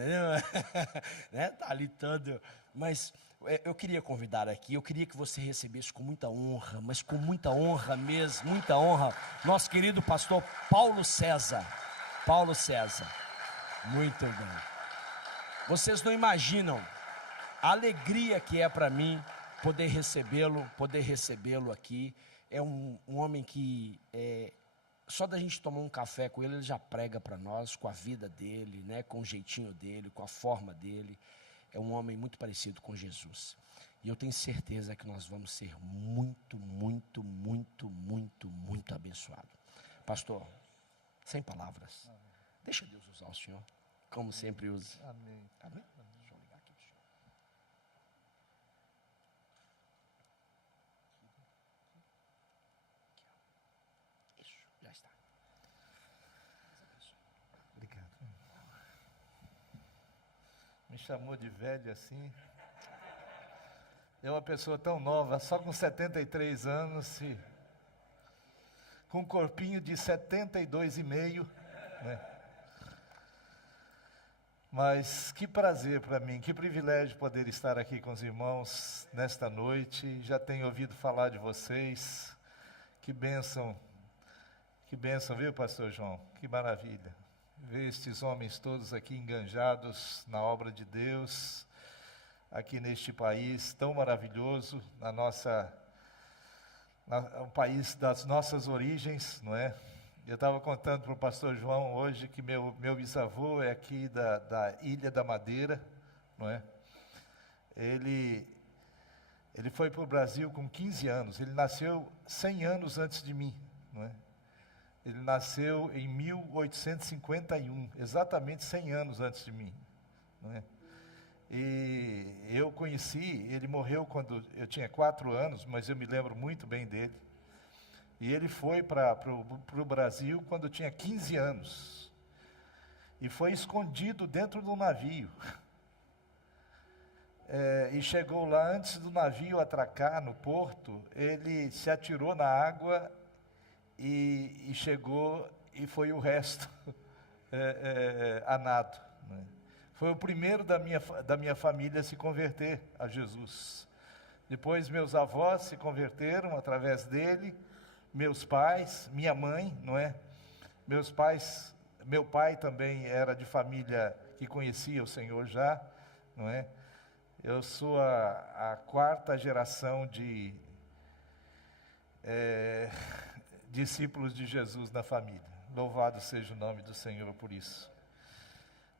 entendeu? Né? Tá ali todo. Mas eu queria convidar aqui, eu queria que você recebesse com muita honra, mas com muita honra mesmo, muita honra, nosso querido pastor Paulo César. Paulo César. Muito bem. Vocês não imaginam a alegria que é para mim poder recebê-lo aqui. É um homem que, só da gente tomar um café com ele, ele já prega para nós, com a vida dele, né, com o jeitinho dele, com a forma dele. É um homem muito parecido com Jesus. E eu tenho certeza que nós vamos ser muito, muito, muito, muito, muito abençoados. Pastor, sem palavras. Amém. Deixa Deus usar o senhor, como sempre usa. Amém. Amém? Deixa eu ligar aqui pro senhor. Isso, já está. Obrigado. Me chamou de velho assim. É uma pessoa tão nova, só com 73 anos, com um corpinho de 72,5, né? Mas que prazer para mim, que privilégio poder estar aqui com os irmãos nesta noite. Já tenho ouvido falar de vocês. Que bênção, viu, pastor João? Que maravilha. Ver estes homens todos aqui enganjados na obra de Deus, aqui neste país tão maravilhoso, o país das nossas origens, não é? Eu estava contando para o pastor João hoje que meu bisavô é aqui da Ilha da Madeira, não é? Ele foi para o Brasil com 15 anos, ele nasceu 100 anos antes de mim, não é? Ele nasceu em 1851, exatamente 100 anos antes de mim, não é? E eu conheci, ele morreu quando eu tinha 4 anos, mas eu me lembro muito bem dele. E ele foi para o Brasil quando tinha 15 anos. E foi escondido dentro do navio. E chegou lá, antes do navio atracar no porto, ele se atirou na água e chegou, e foi o resto a nado, né? Foi o primeiro da minha família a se converter a Jesus. Depois meus avós se converteram através dele, meus pais, minha mãe, não é? Meu pai também era de família que conhecia o Senhor já, não é? Eu sou a quarta geração de discípulos de Jesus na família. Louvado seja o nome do Senhor por isso.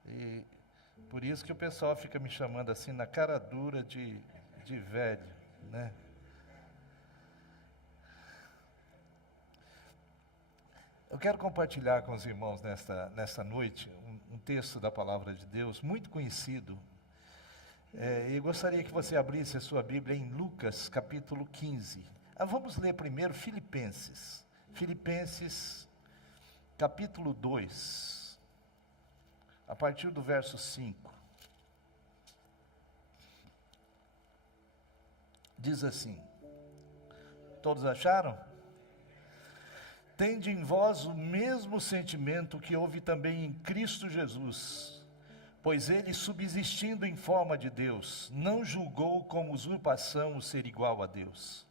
E por isso que o pessoal fica me chamando assim na cara dura de velho, né? Eu quero compartilhar com os irmãos nesta noite um texto da Palavra de Deus, muito conhecido. E gostaria que você abrisse a sua Bíblia em Lucas, capítulo 15. Vamos ler primeiro Filipenses. Filipenses, capítulo 2, a partir do verso 5. Diz assim: todos acharam? Tende em vós o mesmo sentimento que houve também em Cristo Jesus, pois ele, subsistindo em forma de Deus, não julgou como usurpação o ser igual a Deus.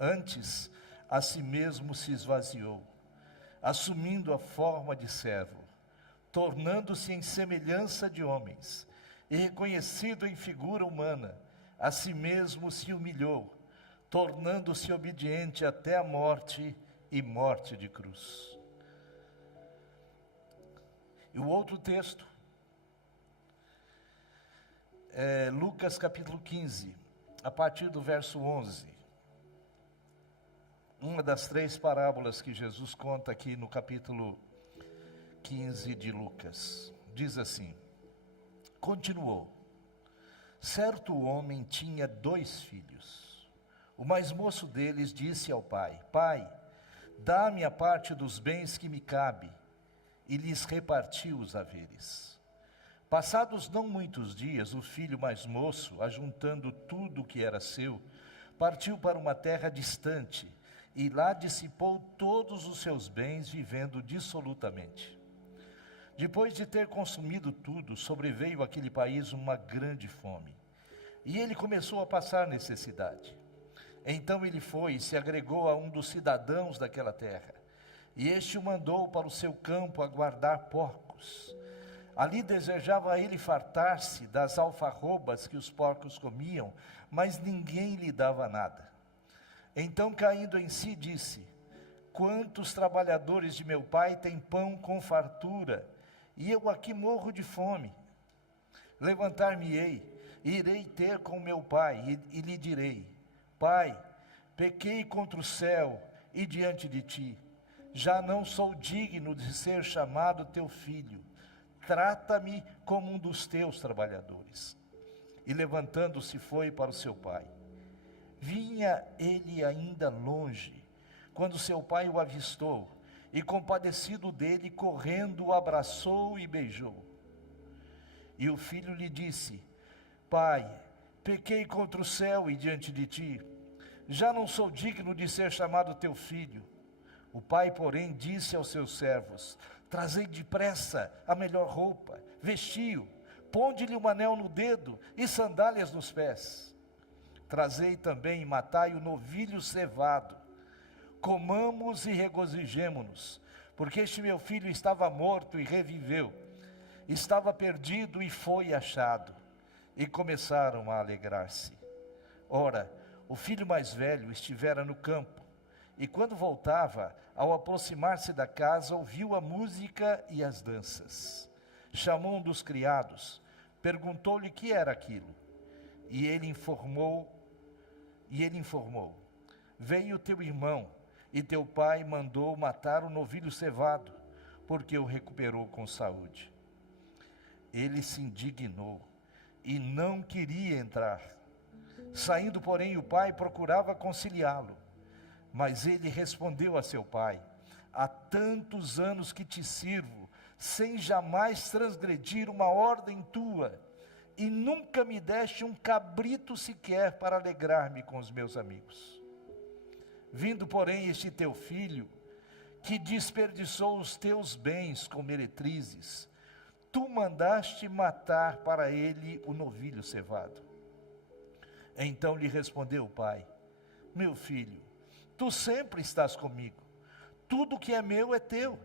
Antes, a si mesmo se esvaziou, assumindo a forma de servo, tornando-se em semelhança de homens, e reconhecido em figura humana, a si mesmo se humilhou, tornando-se obediente até a morte e morte de cruz. E o outro texto é Lucas capítulo 15, a partir do verso 11. Uma das 3 parábolas que Jesus conta aqui no capítulo 15 de Lucas. Diz assim: continuou: certo homem tinha 2 filhos. O mais moço deles disse ao pai: pai, dá-me a parte dos bens que me cabe, e lhes repartiu os haveres. Passados não muitos dias, o filho mais moço, ajuntando tudo o que era seu, partiu para uma terra distante, e lá dissipou todos os seus bens, vivendo dissolutamente. Depois de ter consumido tudo, sobreveio àquele país uma grande fome. E ele começou a passar necessidade. Então ele foi e se agregou a um dos cidadãos daquela terra. E este o mandou para o seu campo a guardar porcos. Ali desejava ele fartar-se das alfarrobas que os porcos comiam, mas ninguém lhe dava nada. Então, caindo em si, disse: quantos trabalhadores de meu pai têm pão com fartura, e eu aqui morro de fome. Levantar-me-ei, e irei ter com meu pai, e lhe direi: Pai, pequei contra o céu e diante de ti. Já não sou digno de ser chamado teu filho. Trata-me como um dos teus trabalhadores. E levantando-se foi para o seu pai. Vinha ele ainda longe, quando seu pai o avistou, e compadecido dele, correndo, o abraçou e beijou. E o filho lhe disse: Pai, pequei contra o céu e diante de ti. Já não sou digno de ser chamado teu filho. O pai, porém, disse aos seus servos: trazei depressa a melhor roupa, vestiu, ponde-lhe um anel no dedo e sandálias nos pés. Trazei também e matai o novilho cevado. Comamos e regozijemo-nos, porque este meu filho estava morto e reviveu, estava perdido e foi achado. E começaram a alegrar-se. Ora, o filho mais velho estivera no campo, e quando voltava, ao aproximar-se da casa, ouviu a música e as danças. Chamou um dos criados, perguntou-lhe o que era aquilo. E ele informou: veio teu irmão, e teu pai mandou matar o novilho cevado, porque o recuperou com saúde. Ele se indignou e não queria entrar. Saindo, porém, o pai procurava conciliá-lo. Mas ele respondeu a seu pai: há tantos anos que te sirvo, sem jamais transgredir uma ordem tua, e nunca me deste um cabrito sequer para alegrar-me com os meus amigos. Vindo, porém, este teu filho, que desperdiçou os teus bens com meretrizes, tu mandaste matar para ele o novilho cevado. Então lhe respondeu o pai: meu filho, tu sempre estás comigo, tudo que é meu é teu.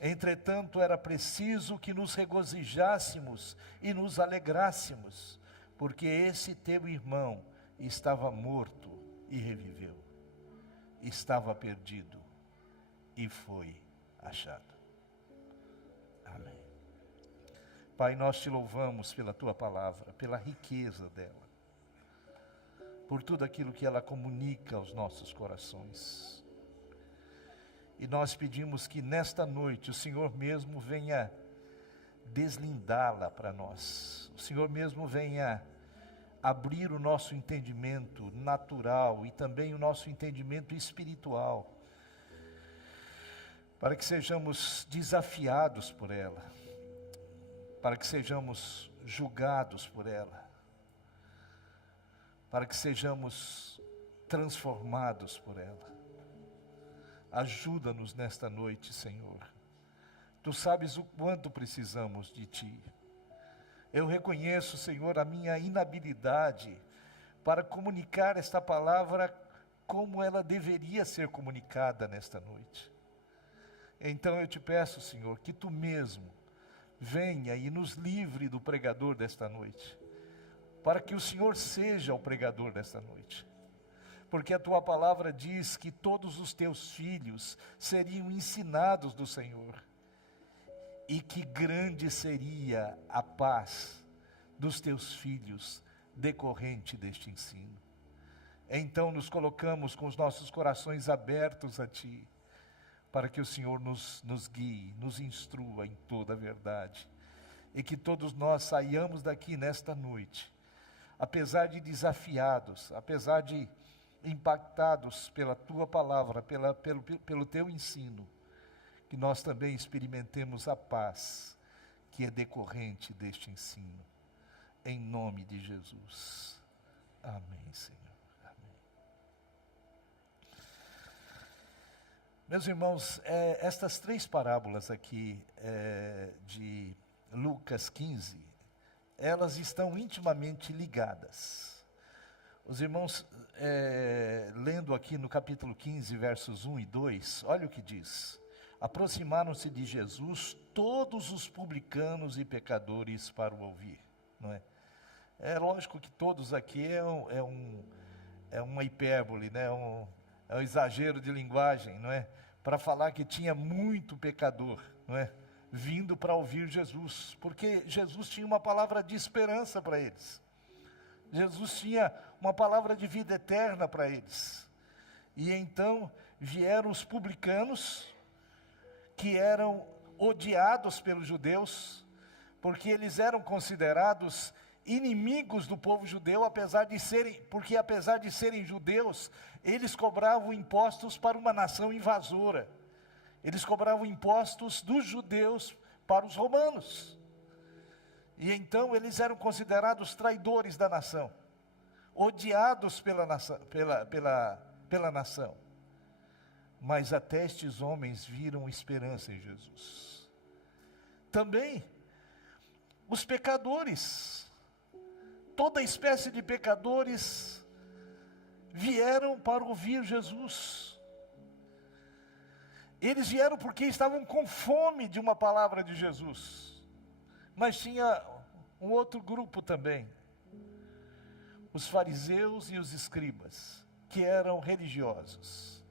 Entretanto, era preciso que nos regozijássemos e nos alegrássemos, porque esse teu irmão estava morto e reviveu, estava perdido e foi achado. Amém. Pai, nós te louvamos pela tua palavra, pela riqueza dela, por tudo aquilo que ela comunica aos nossos corações. E nós pedimos que nesta noite o Senhor mesmo venha deslindá-la para nós. O Senhor mesmo venha abrir o nosso entendimento natural e também o nosso entendimento espiritual, para que sejamos desafiados por ela, para que sejamos julgados por ela, para que sejamos transformados por ela. Ajuda-nos nesta noite, Senhor. Tu sabes o quanto precisamos de Ti. Eu reconheço, Senhor, a minha inabilidade para comunicar esta palavra como ela deveria ser comunicada nesta noite. Então eu te peço, Senhor, que Tu mesmo venha e nos livre do pregador desta noite, para que o Senhor seja o pregador desta noite. Porque a tua palavra diz que todos os teus filhos seriam ensinados do Senhor, e que grande seria a paz dos teus filhos decorrente deste ensino. Então nos colocamos com os nossos corações abertos a Ti, para que o Senhor nos guie, nos instrua em toda a verdade, e que todos nós saiamos daqui nesta noite, apesar de desafiados, apesar de impactados pela Tua palavra, pelo Teu ensino, que nós também experimentemos a paz que é decorrente deste ensino, em nome de Jesus. Amém, Senhor. Amém. Meus irmãos, estas 3 parábolas aqui de Lucas 15, elas estão intimamente ligadas. Os irmãos, lendo aqui no capítulo 15, versos 1 e 2, olha o que diz. Aproximaram-se de Jesus todos os publicanos e pecadores para o ouvir. Não é? É lógico que todos aqui é uma hipérbole, né? É um exagero de linguagem, não é? Para falar que tinha muito pecador, não é? Vindo para ouvir Jesus, porque Jesus tinha uma palavra de esperança para eles. Jesus tinha uma palavra de vida eterna para eles. E então vieram os publicanos, que eram odiados pelos judeus, porque eles eram considerados inimigos do povo judeu, porque apesar de serem judeus, eles cobravam impostos para uma nação invasora. Eles cobravam impostos dos judeus para os romanos. E então eles eram considerados traidores da nação, odiados pela nação. Mas até estes homens viram esperança em Jesus. Também os pecadores, toda espécie de pecadores vieram para ouvir Jesus. Eles vieram porque estavam com fome de uma palavra de Jesus. Mas tinha um outro grupo também, os fariseus e os escribas, que eram religiosos.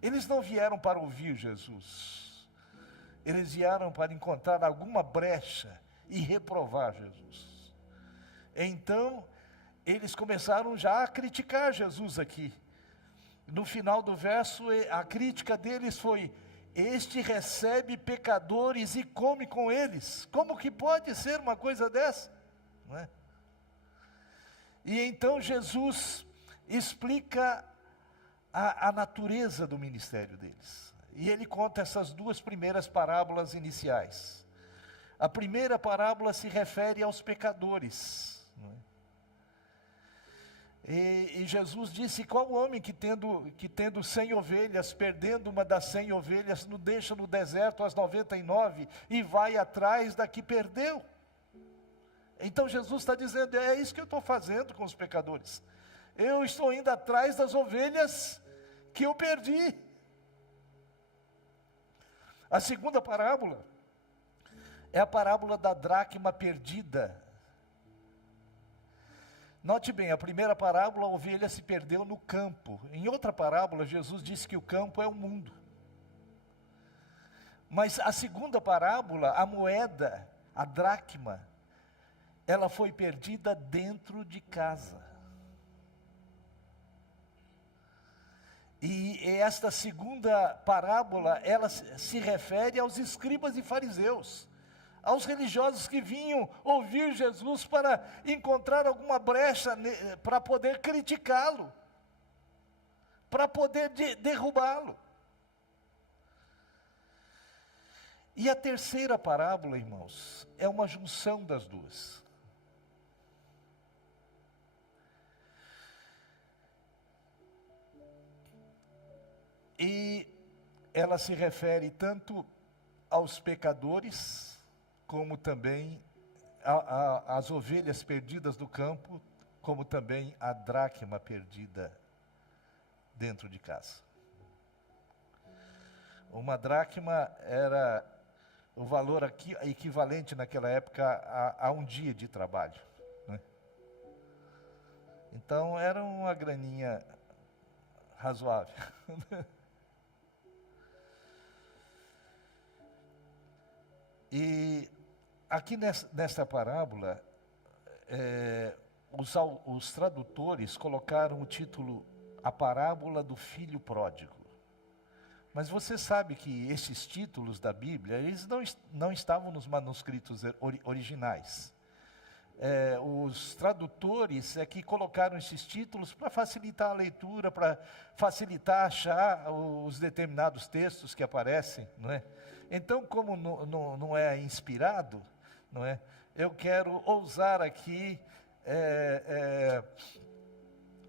Eles não vieram para ouvir Jesus, eles vieram para encontrar alguma brecha e reprovar Jesus. Então, eles começaram já a criticar Jesus aqui. No final do verso, a crítica deles foi: este recebe pecadores e come com eles. Como que pode ser uma coisa dessa? Não é? E então Jesus explica a natureza do ministério deles. E ele conta essas 2 primeiras parábolas iniciais. A primeira parábola se refere aos pecadores. Não é? E Jesus disse: qual homem que tendo 100 ovelhas, perdendo uma das 100 ovelhas, não deixa no deserto as 99 e vai atrás da que perdeu? Então Jesus está dizendo: é isso que eu estou fazendo com os pecadores. Eu estou indo atrás das ovelhas que eu perdi. A segunda parábola é a parábola da dracma perdida. Note bem, a primeira parábola, a ovelha se perdeu no campo. Em outra parábola, Jesus disse que o campo é o mundo. Mas a segunda parábola, a moeda, a dracma, ela foi perdida dentro de casa. E esta segunda parábola, ela se refere aos escribas e fariseus, aos religiosos que vinham ouvir Jesus para encontrar alguma brecha, para poder criticá-lo, para poder derrubá-lo. E a terceira parábola, irmãos, é uma junção das duas. E ela se refere tanto aos pecadores, como também às ovelhas perdidas do campo, como também a dracma perdida dentro de casa. Uma dracma era o valor aqui, equivalente naquela época a um dia de trabalho, né? Então era uma graninha razoável. E aqui nesta parábola, os tradutores colocaram o título A Parábola do Filho Pródigo. Mas você sabe que esses títulos da Bíblia, eles não estavam nos manuscritos originais. Os tradutores é que colocaram esses títulos para facilitar a leitura, para facilitar achar os determinados textos que aparecem, não é? Então, como não é inspirado, não é? Eu quero ousar aqui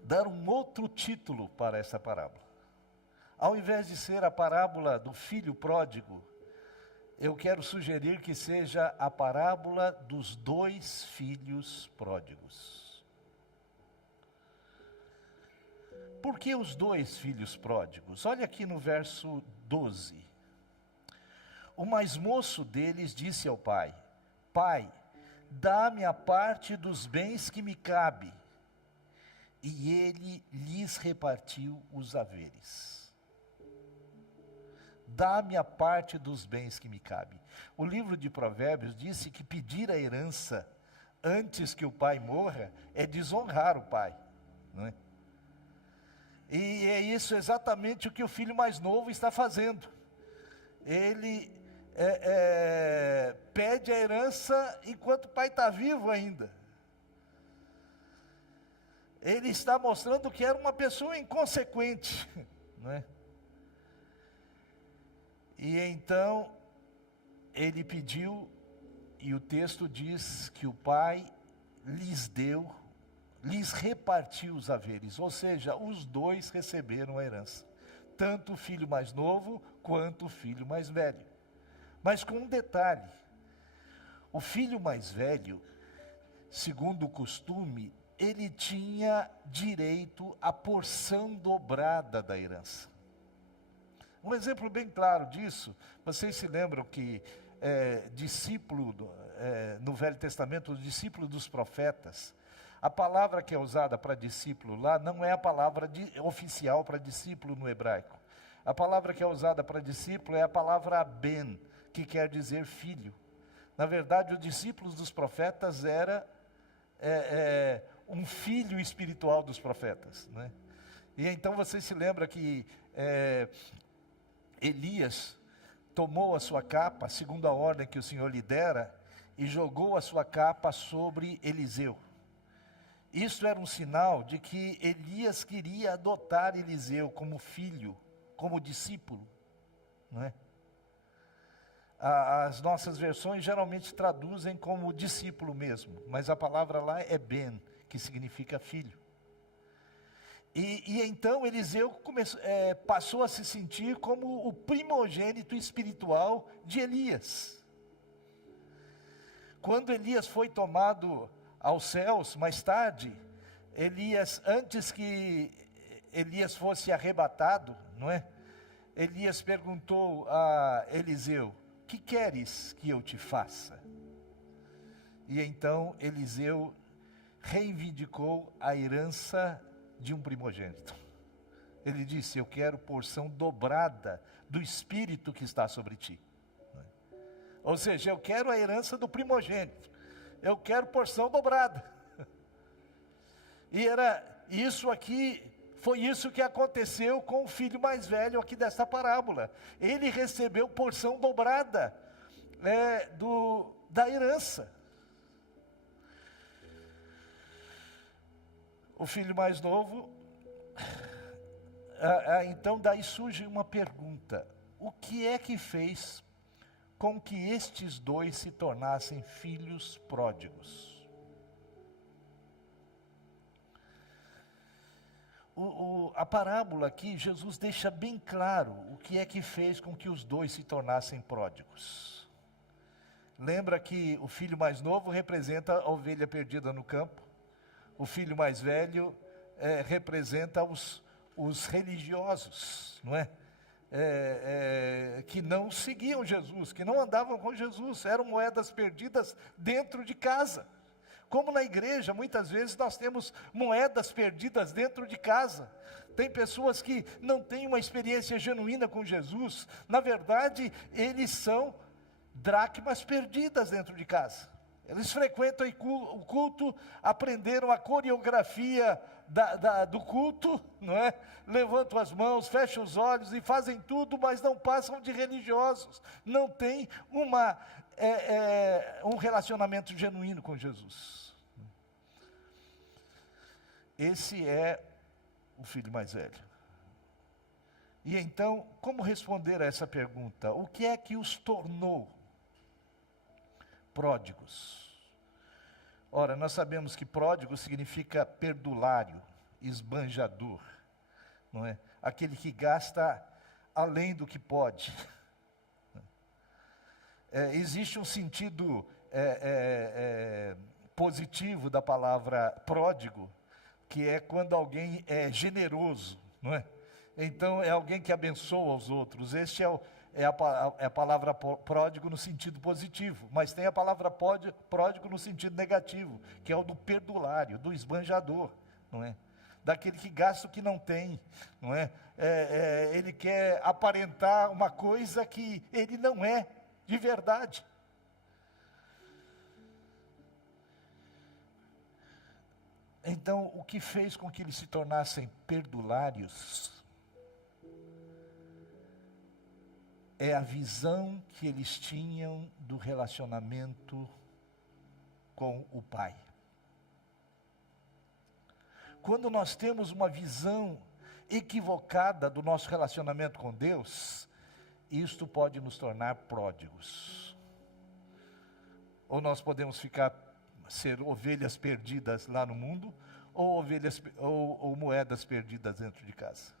dar um outro título para essa parábola. Ao invés de ser a parábola do filho pródigo, eu quero sugerir que seja a parábola dos 2 filhos pródigos. Por que os 2 filhos pródigos? Olha aqui no verso 12. O mais moço deles disse ao pai: Pai, dá-me a parte dos bens que me cabe. E ele lhes repartiu os haveres. Dá-me a parte dos bens que me cabe. O livro de Provérbios disse que pedir a herança antes que o pai morra é desonrar o pai, não é? E é isso exatamente o que o filho mais novo está fazendo. Ele pede a herança enquanto o pai está vivo ainda. Ele está mostrando que era uma pessoa inconsequente, não é? E então, ele pediu, e o texto diz que o pai lhes repartiu os haveres, ou seja, os 2 receberam a herança, tanto o filho mais novo, quanto o filho mais velho. Mas com um detalhe, o filho mais velho, segundo o costume, ele tinha direito à porção dobrada da herança. Um exemplo bem claro disso, vocês se lembram que discípulo, no Velho Testamento, o discípulo dos profetas, a palavra que é usada para discípulo lá não é a palavra oficial para discípulo no hebraico. A palavra que é usada para discípulo é a palavra ben, que quer dizer filho. Na verdade, os discípulos dos profetas era um filho espiritual dos profetas, né? E então você se lembra que Elias tomou a sua capa, segundo a ordem que o Senhor lhe dera, e jogou a sua capa sobre Eliseu. Isso era um sinal de que Elias queria adotar Eliseu como filho, como discípulo, não é? As nossas versões geralmente traduzem como discípulo mesmo, mas a palavra lá é ben, que significa filho. E então Eliseu passou a se sentir como o primogênito espiritual de Elias. Quando Elias foi tomado aos céus, mais tarde, antes que Elias fosse arrebatado, não é? Elias perguntou a Eliseu: que queres que eu te faça? E então Eliseu reivindicou a herança de um primogênito. Ele disse: eu quero porção dobrada do Espírito que está sobre ti. Ou seja, eu quero a herança do primogênito. Eu quero porção dobrada. E era isso aqui, foi isso que aconteceu com o filho mais velho aqui desta parábola. Ele recebeu porção dobrada da herança. O filho mais novo, então daí surge uma pergunta: o que é que fez com que estes 2 se tornassem filhos pródigos? A parábola aqui, Jesus deixa bem claro o que é que fez com que os 2 se tornassem pródigos. Lembra que o filho mais novo representa a ovelha perdida no campo. O filho mais velho representa os religiosos, não é? Que não seguiam Jesus, que não andavam com Jesus, eram moedas perdidas dentro de casa. Como na igreja, muitas vezes nós temos moedas perdidas dentro de casa. Tem pessoas que não têm uma experiência genuína com Jesus. Na verdade, eles são dracmas perdidas dentro de casa. Eles frequentam o culto, aprenderam a coreografia do culto, não é? Levantam as mãos, fecham os olhos e fazem tudo, mas não passam de religiosos. Não tem um relacionamento genuíno com Jesus. Esse é o filho mais velho. E então, como responder a essa pergunta? O que é que os tornou pródigos? Ora, nós sabemos que pródigo significa perdulário, esbanjador, não é? Aquele que gasta além do que pode. Existe um sentido positivo da palavra pródigo, que é quando alguém é generoso, não é? Então é alguém que abençoa os outros. Este é a palavra pródigo no sentido positivo, mas tem a palavra pródigo no sentido negativo, que é o do perdulário, do esbanjador, não é? Daquele que gasta o que não tem, não é? Ele quer aparentar uma coisa que ele não é de verdade. Então, o que fez com que eles se tornassem perdulários é a visão que eles tinham do relacionamento com o Pai. Quando nós temos uma visão equivocada do nosso relacionamento com Deus, isto pode nos tornar pródigos. Ou nós podemos ser ovelhas perdidas lá no mundo, ou moedas perdidas dentro de casa.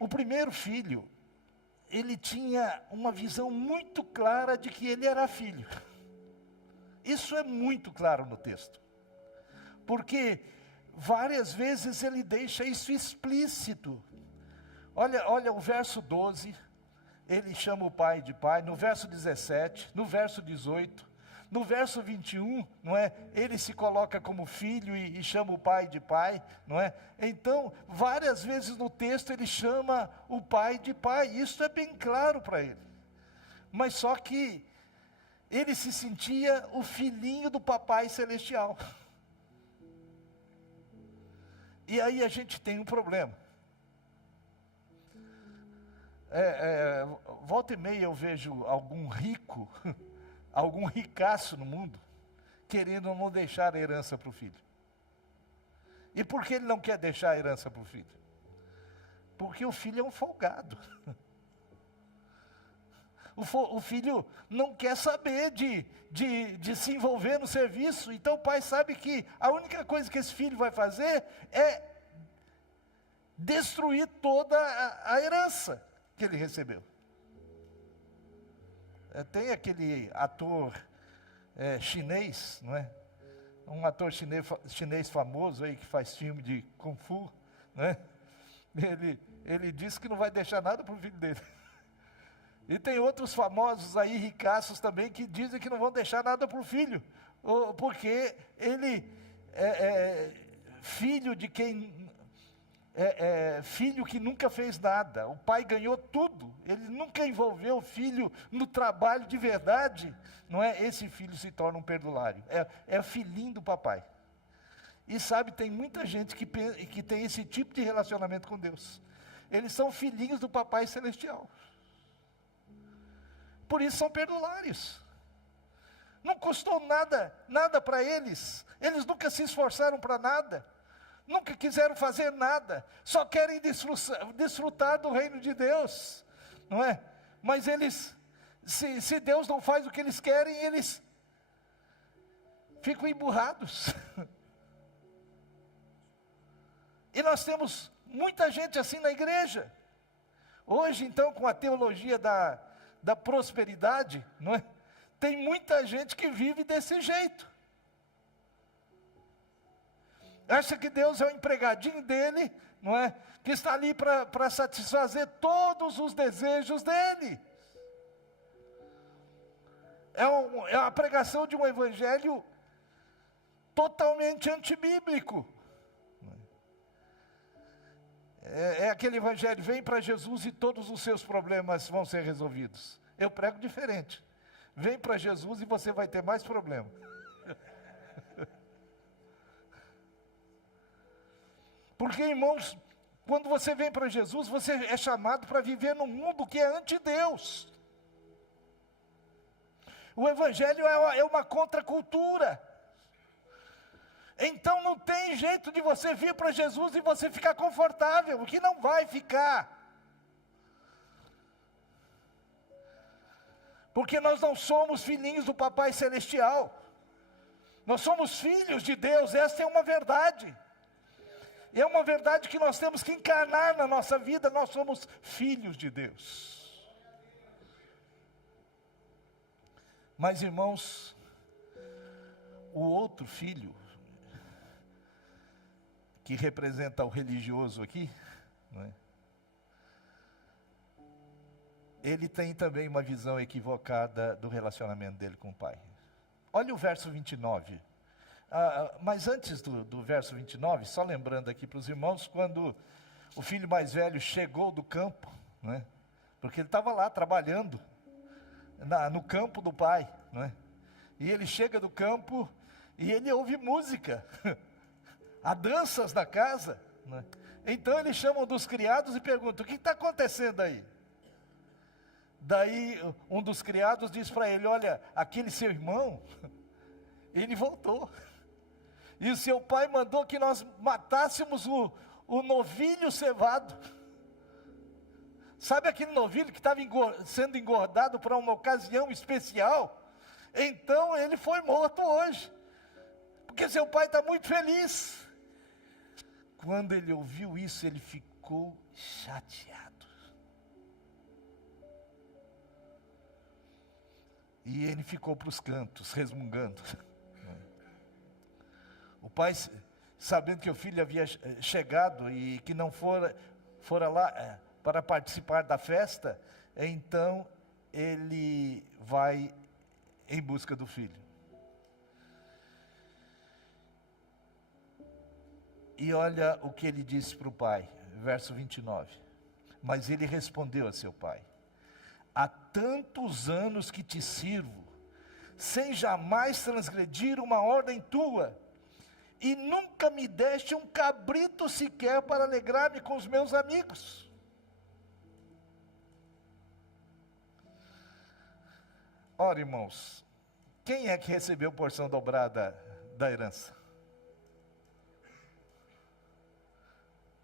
O primeiro filho, ele tinha uma visão muito clara de que ele era filho. Isso é muito claro no texto. Porque várias vezes ele deixa isso explícito. Olha o verso 12, ele chama o pai de pai. No verso 17, no verso 18, no verso 21, não é? Ele se coloca como filho e chama o pai de pai, não é? Então, várias vezes no texto ele chama o pai de pai. Isso é bem claro para ele. Mas só que ele se sentia o filhinho do papai celestial. E aí a gente tem um problema. Volta e meia eu vejo algum rico, algum ricaço no mundo, querendo não deixar a herança para o filho. E por que ele não quer deixar a herança para o filho? Porque o filho é um folgado. O filho não quer saber de se envolver no serviço. Então o pai sabe que a única coisa que esse filho vai fazer é destruir toda a herança que ele recebeu. Tem aquele ator chinês, não é? Um ator chinês famoso aí que faz filme de Kung Fu, não é? Ele disse que não vai deixar nada para o filho dele. E tem outros famosos aí, ricaços também, que dizem que não vão deixar nada para o filho, porque ele é filho de quem... filho que nunca fez nada. O pai ganhou tudo, ele nunca envolveu o filho no trabalho de verdade, não é? Esse filho se torna um perdulário, é filhinho do papai. E sabe, tem muita gente que tem esse tipo de relacionamento com Deus. Eles são filhinhos do papai celestial. Por isso são perdulários. Não custou nada para eles. Eles nunca se esforçaram para nada. Nunca quiseram fazer nada. Só querem desfrutar do reino de Deus. Não é? Mas eles, se Deus não faz o que eles querem, eles ficam emburrados. E nós temos muita gente assim na igreja. Hoje, então, com a teologia da prosperidade, não é? Tem muita gente que vive desse jeito. Acha que Deus é o empregadinho dele, não é? Que está ali para satisfazer todos os desejos dele. É a pregação de um evangelho totalmente antibíblico. É aquele evangelho, vem para Jesus e todos os seus problemas vão ser resolvidos. Eu prego diferente. Vem para Jesus e você vai ter mais problema. Porque, irmãos, quando você vem para Jesus, você é chamado para viver num mundo que é anti-Deus. O evangelho é uma contracultura. Então não tem jeito de você vir para Jesus e você ficar confortável, porque não vai ficar. Porque nós não somos filhinhos do Papai Celestial. Nós somos filhos de Deus, essa é uma verdade. é uma verdade que nós temos que encarnar na nossa vida. Nós somos filhos de Deus. Mas, irmãos, o outro filho, que representa o religioso aqui, não é? Ele tem também uma visão equivocada do relacionamento dele com o pai. Olha o verso 29. Mas antes do verso 29, só lembrando aqui para os irmãos, quando o filho mais velho chegou do campo, não é? Porque ele estava lá trabalhando, no campo do pai, não é? E ele chega do campo e ele ouve música, há danças na casa, não é? Então ele chama um dos criados e pergunta: o que está acontecendo aí? Daí um dos criados diz para ele: olha, aquele seu irmão, ele voltou. E o seu pai mandou que nós matássemos o novilho cevado. Sabe aquele novilho que estava sendo engordado para uma ocasião especial? Então ele foi morto hoje, porque seu pai está muito feliz. Quando ele ouviu isso, ele ficou chateado. E ele ficou para os cantos, resmungando. O pai, sabendo que o filho havia chegado e que não fora lá para participar da festa, então ele vai em busca do filho. E olha o que ele disse para o pai, verso 29. Mas ele respondeu a seu pai: há tantos anos que te sirvo, sem jamais transgredir uma ordem tua, e nunca me deste um cabrito sequer para alegrar-me com os meus amigos. Ora, irmãos, quem é que recebeu porção dobrada da herança?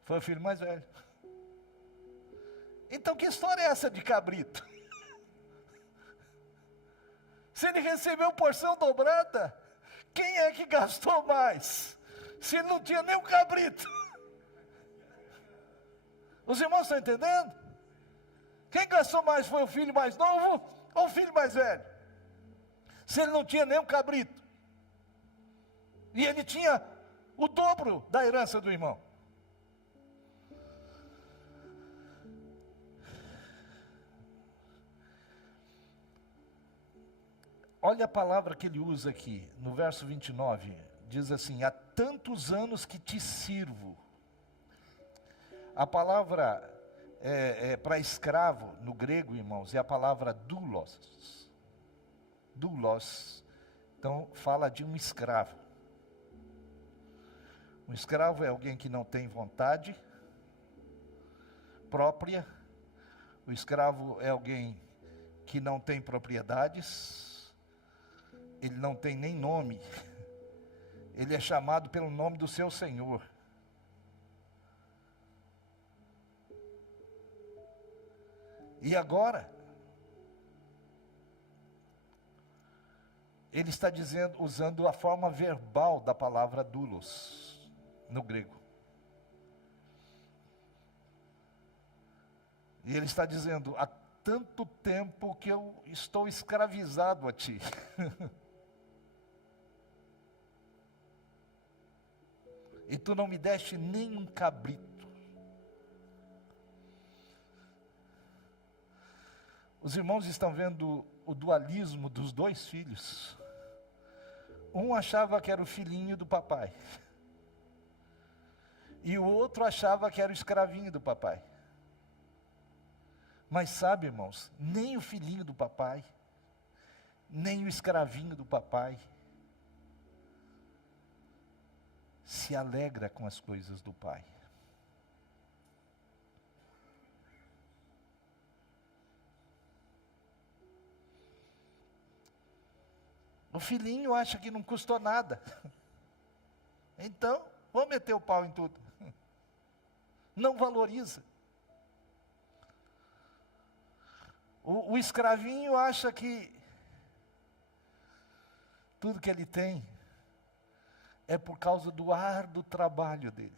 Foi o filho mais velho. Então que história é essa de cabrito? Se ele recebeu porção dobrada, quem é que gastou mais? Se ele não tinha nem um cabrito. Os irmãos estão entendendo? Quem gastou mais foi o filho mais novo ou o filho mais velho? Se ele não tinha nem um cabrito. E ele tinha o dobro da herança do irmão. Olha a palavra que ele usa aqui, no verso 29, diz assim: há tantos anos que te sirvo. A palavra para escravo, no grego, irmãos, é a palavra doulos. Doulos, então fala de um escravo. Um escravo é alguém que não tem vontade própria. O escravo é alguém que não tem propriedades. Ele não tem nem nome. Ele é chamado pelo nome do seu senhor. E agora, ele está dizendo, usando a forma verbal da palavra doulos, no grego. E ele está dizendo: há tanto tempo que eu estou escravizado a ti. E tu não me deste nem um cabrito. Os irmãos estão vendo o dualismo dos dois filhos. Um achava que era o filhinho do papai, e o outro achava que era o escravinho do papai. Mas sabe, irmãos, nem o filhinho do papai, nem o escravinho do papai se alegra com as coisas do pai. O filhinho acha que não custou nada. Então, vou meter o pau em tudo. Não valoriza. O escravinho acha que tudo que ele tem é por causa do árduo trabalho dele.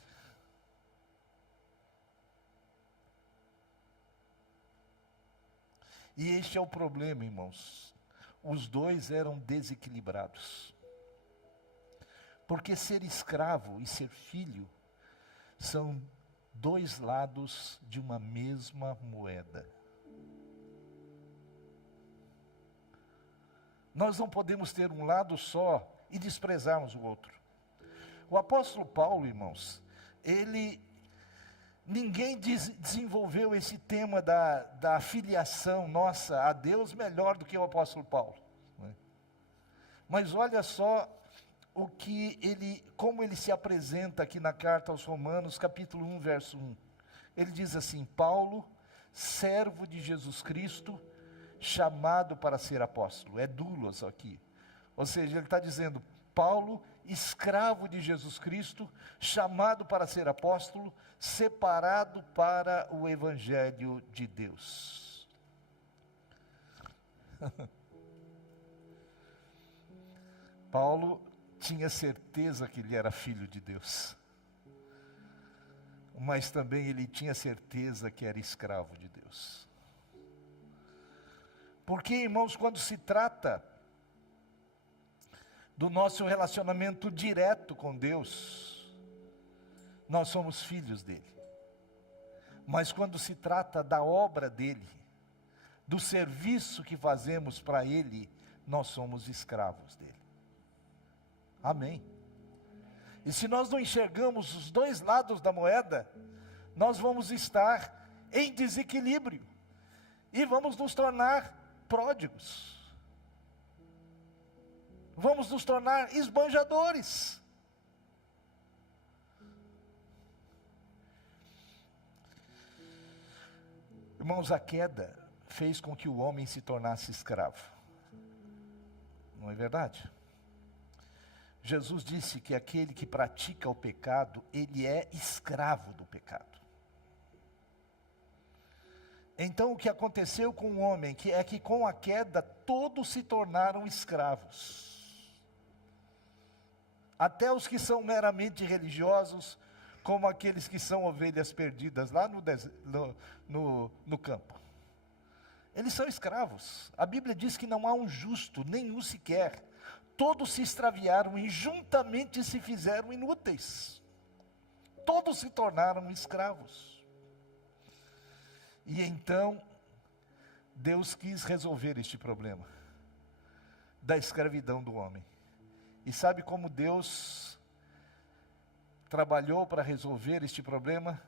E este é o problema, irmãos. Os dois eram desequilibrados. Porque ser escravo e ser filho são dois lados de uma mesma moeda. Nós não podemos ter um lado só e desprezarmos o outro. O apóstolo Paulo, irmãos, ninguém desenvolveu esse tema da filiação nossa a Deus melhor do que o apóstolo Paulo, né? Mas olha só como ele se apresenta aqui na carta aos Romanos, capítulo 1, verso 1. Ele diz assim: Paulo, servo de Jesus Cristo, chamado para ser apóstolo. É doulos aqui. Ou seja, ele está dizendo, Paulo, escravo de Jesus Cristo, chamado para ser apóstolo, separado para o evangelho de Deus. Paulo tinha certeza que ele era filho de Deus, mas também ele tinha certeza que era escravo de Deus. Porque, irmãos, quando se trata do nosso relacionamento direto com Deus, nós somos filhos dele. Mas quando se trata da obra dele, do serviço que fazemos para ele, nós somos escravos dele. Amém. E se nós não enxergamos os dois lados da moeda, nós vamos estar em desequilíbrio e vamos nos tornar pródigos. Vamos nos tornar esbanjadores. Irmãos, a queda fez com que o homem se tornasse escravo. Não é verdade? Jesus disse que aquele que pratica o pecado, ele é escravo do pecado. Então o que aconteceu com o homem, é que com a queda todos se tornaram escravos. Até os que são meramente religiosos, como aqueles que são ovelhas perdidas lá no campo. Eles são escravos. A Bíblia diz que não há um justo, nenhum sequer. Todos se extraviaram e juntamente se fizeram inúteis. Todos se tornaram escravos. E então, Deus quis resolver este problema da escravidão do homem. E sabe como Deus trabalhou para resolver este problema?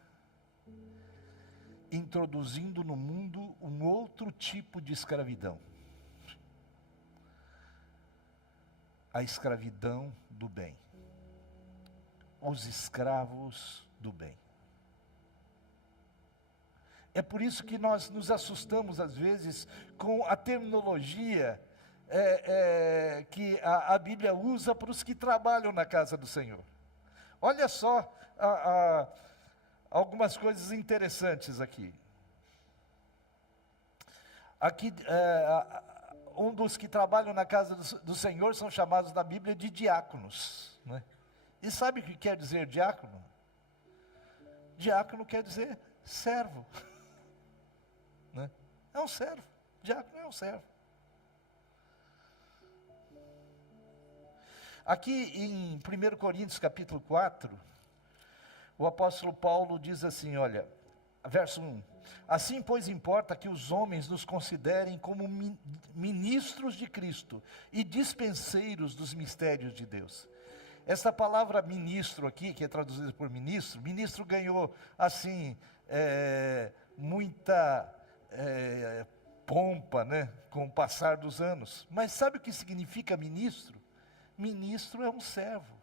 Introduzindo no mundo um outro tipo de escravidão. A escravidão do bem. Os escravos do bem. É por isso que nós nos assustamos às vezes com a terminologia que a Bíblia usa para os que trabalham na casa do Senhor. Olha só algumas coisas interessantes aqui. Aqui, um dos que trabalham na casa do Senhor são chamados na Bíblia de diáconos, né? E sabe o que quer dizer diácono? Diácono quer dizer servo, né? É um servo, diácono é um servo. Aqui em 1 Coríntios capítulo 4, o apóstolo Paulo diz assim, olha, verso 1, assim pois importa que os homens nos considerem como ministros de Cristo e dispenseiros dos mistérios de Deus. Essa palavra ministro aqui, que é traduzida por ministro ganhou assim, muita pompa, né, com o passar dos anos. Mas sabe o que significa ministro? Ministro é um servo.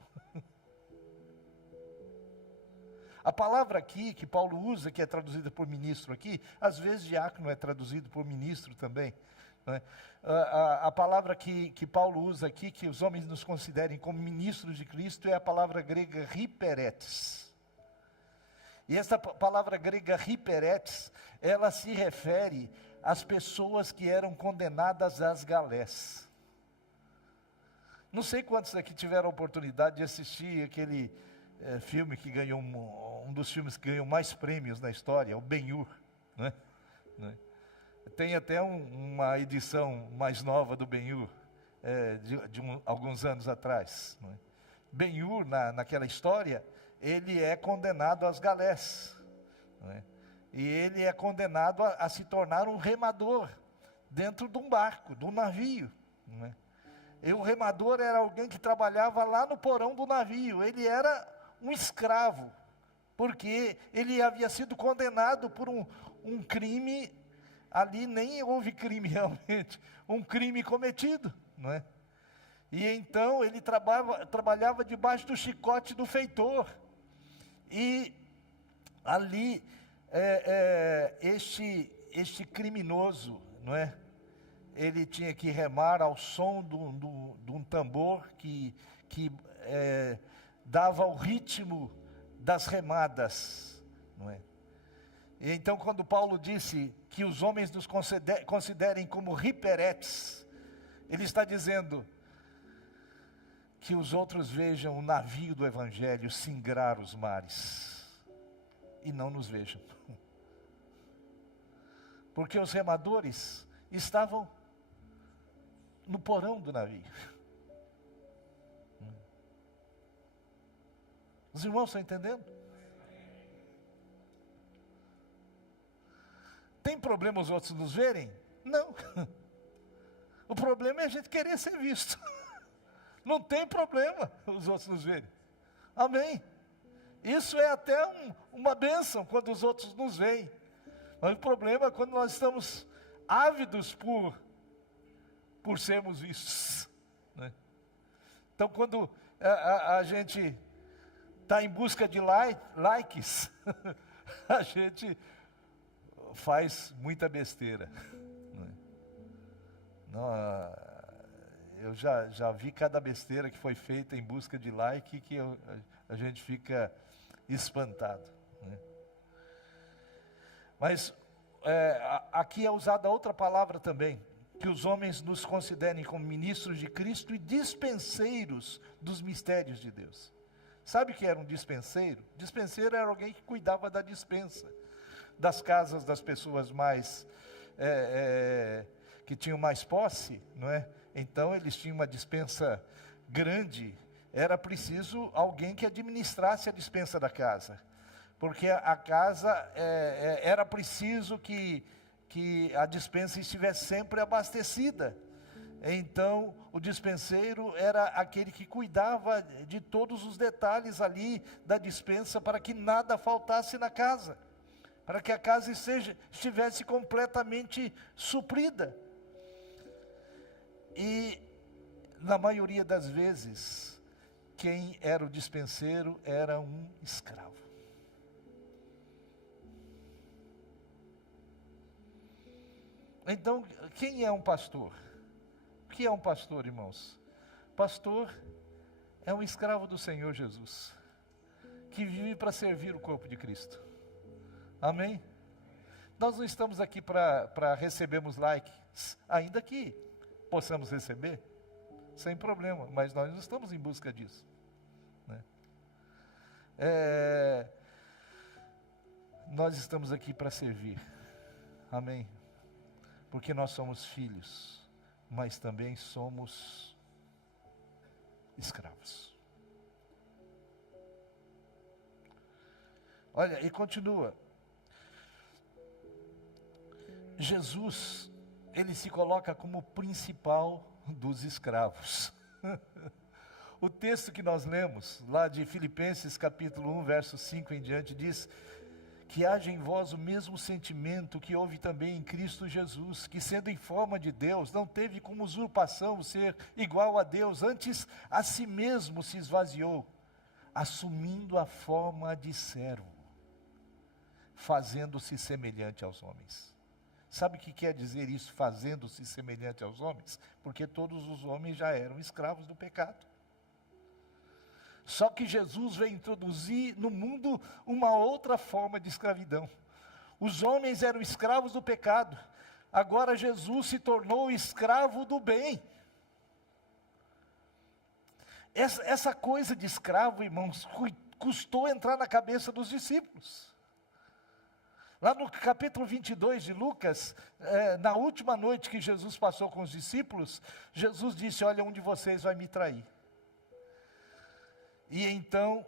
A palavra aqui que Paulo usa, que é traduzida por ministro aqui, às vezes diácono é traduzido por ministro também, né? A palavra que Paulo usa aqui, que os homens nos considerem como ministros de Cristo, é a palavra grega riperetes. E essa palavra grega riperetes, ela se refere às pessoas que eram condenadas às galés. Não sei quantos aqui tiveram a oportunidade de assistir aquele filme que ganhou, um dos filmes que ganhou mais prêmios na história, o Ben-Hur, né? Tem até uma edição mais nova do Ben-Hur, alguns anos atrás. Não é? Ben-Hur, naquela história, ele é condenado às galés. Não é? E ele é condenado a se tornar um remador dentro de um barco, de um navio. Não é? E o remador era alguém que trabalhava lá no porão do navio. Ele era um escravo, porque ele havia sido condenado por um crime. Ali nem houve crime realmente, um crime cometido, não é? E então ele trabalhava debaixo do chicote do feitor. E ali, este criminoso, não é? Ele tinha que remar ao som de um tambor que dava o ritmo das remadas, não é? E então quando Paulo disse que os homens nos considerem como riperetes, ele está dizendo que os outros vejam o navio do Evangelho singrar os mares, e não nos vejam. Porque os remadores estavam no porão do navio. Os irmãos estão entendendo? Tem problema os outros nos verem? Não. O problema é a gente querer ser visto. Não tem problema os outros nos verem. Amém. Isso é até uma bênção quando os outros nos veem. Mas o problema é quando nós estamos ávidos por sermos vistos. Né? Então quando a gente está em busca de likes, a gente faz muita besteira. Eu já vi cada besteira que foi feita em busca de like que a gente fica espantado. Né? Mas aqui é usada outra palavra também, que os homens nos considerem como ministros de Cristo e dispenseiros dos mistérios de Deus. Sabe o que era um dispenseiro? Dispenseiro era alguém que cuidava da dispensa das casas das pessoas mais que tinham mais posse, não é? Então eles tinham uma dispensa grande. Era preciso alguém que administrasse a dispensa da casa, porque a casa era preciso que a dispensa estivesse sempre abastecida. Então o dispenseiro era aquele que cuidava de todos os detalhes ali da dispensa para que nada faltasse na casa, para que a casa estivesse completamente suprida. E na maioria das vezes, quem era o dispenseiro era um escravo. Então, quem é um pastor? O que é um pastor, irmãos? Pastor é um escravo do Senhor Jesus, que vive para servir o corpo de Cristo. Amém? Nós não estamos aqui para recebermos likes, ainda que possamos receber, sem problema, mas nós não estamos em busca disso. Né? Nós estamos aqui para servir. Amém? Porque nós somos filhos, mas também somos escravos. Olha, e continua. Jesus, ele se coloca como o principal dos escravos. O texto que nós lemos, lá de Filipenses capítulo 1, verso 5 em diante, diz que haja em vós o mesmo sentimento que houve também em Cristo Jesus, que sendo em forma de Deus, não teve como usurpação o ser igual a Deus, antes a si mesmo se esvaziou, assumindo a forma de servo, fazendo-se semelhante aos homens. Sabe o que quer dizer isso, fazendo-se semelhante aos homens? Porque todos os homens já eram escravos do pecado. Só que Jesus veio introduzir no mundo uma outra forma de escravidão. Os homens eram escravos do pecado. Agora Jesus se tornou escravo do bem. Essa coisa de escravo, irmãos, custou entrar na cabeça dos discípulos. Lá no capítulo 22 de Lucas, na última noite que Jesus passou com os discípulos, Jesus disse: olha, um de vocês vai me trair. E então,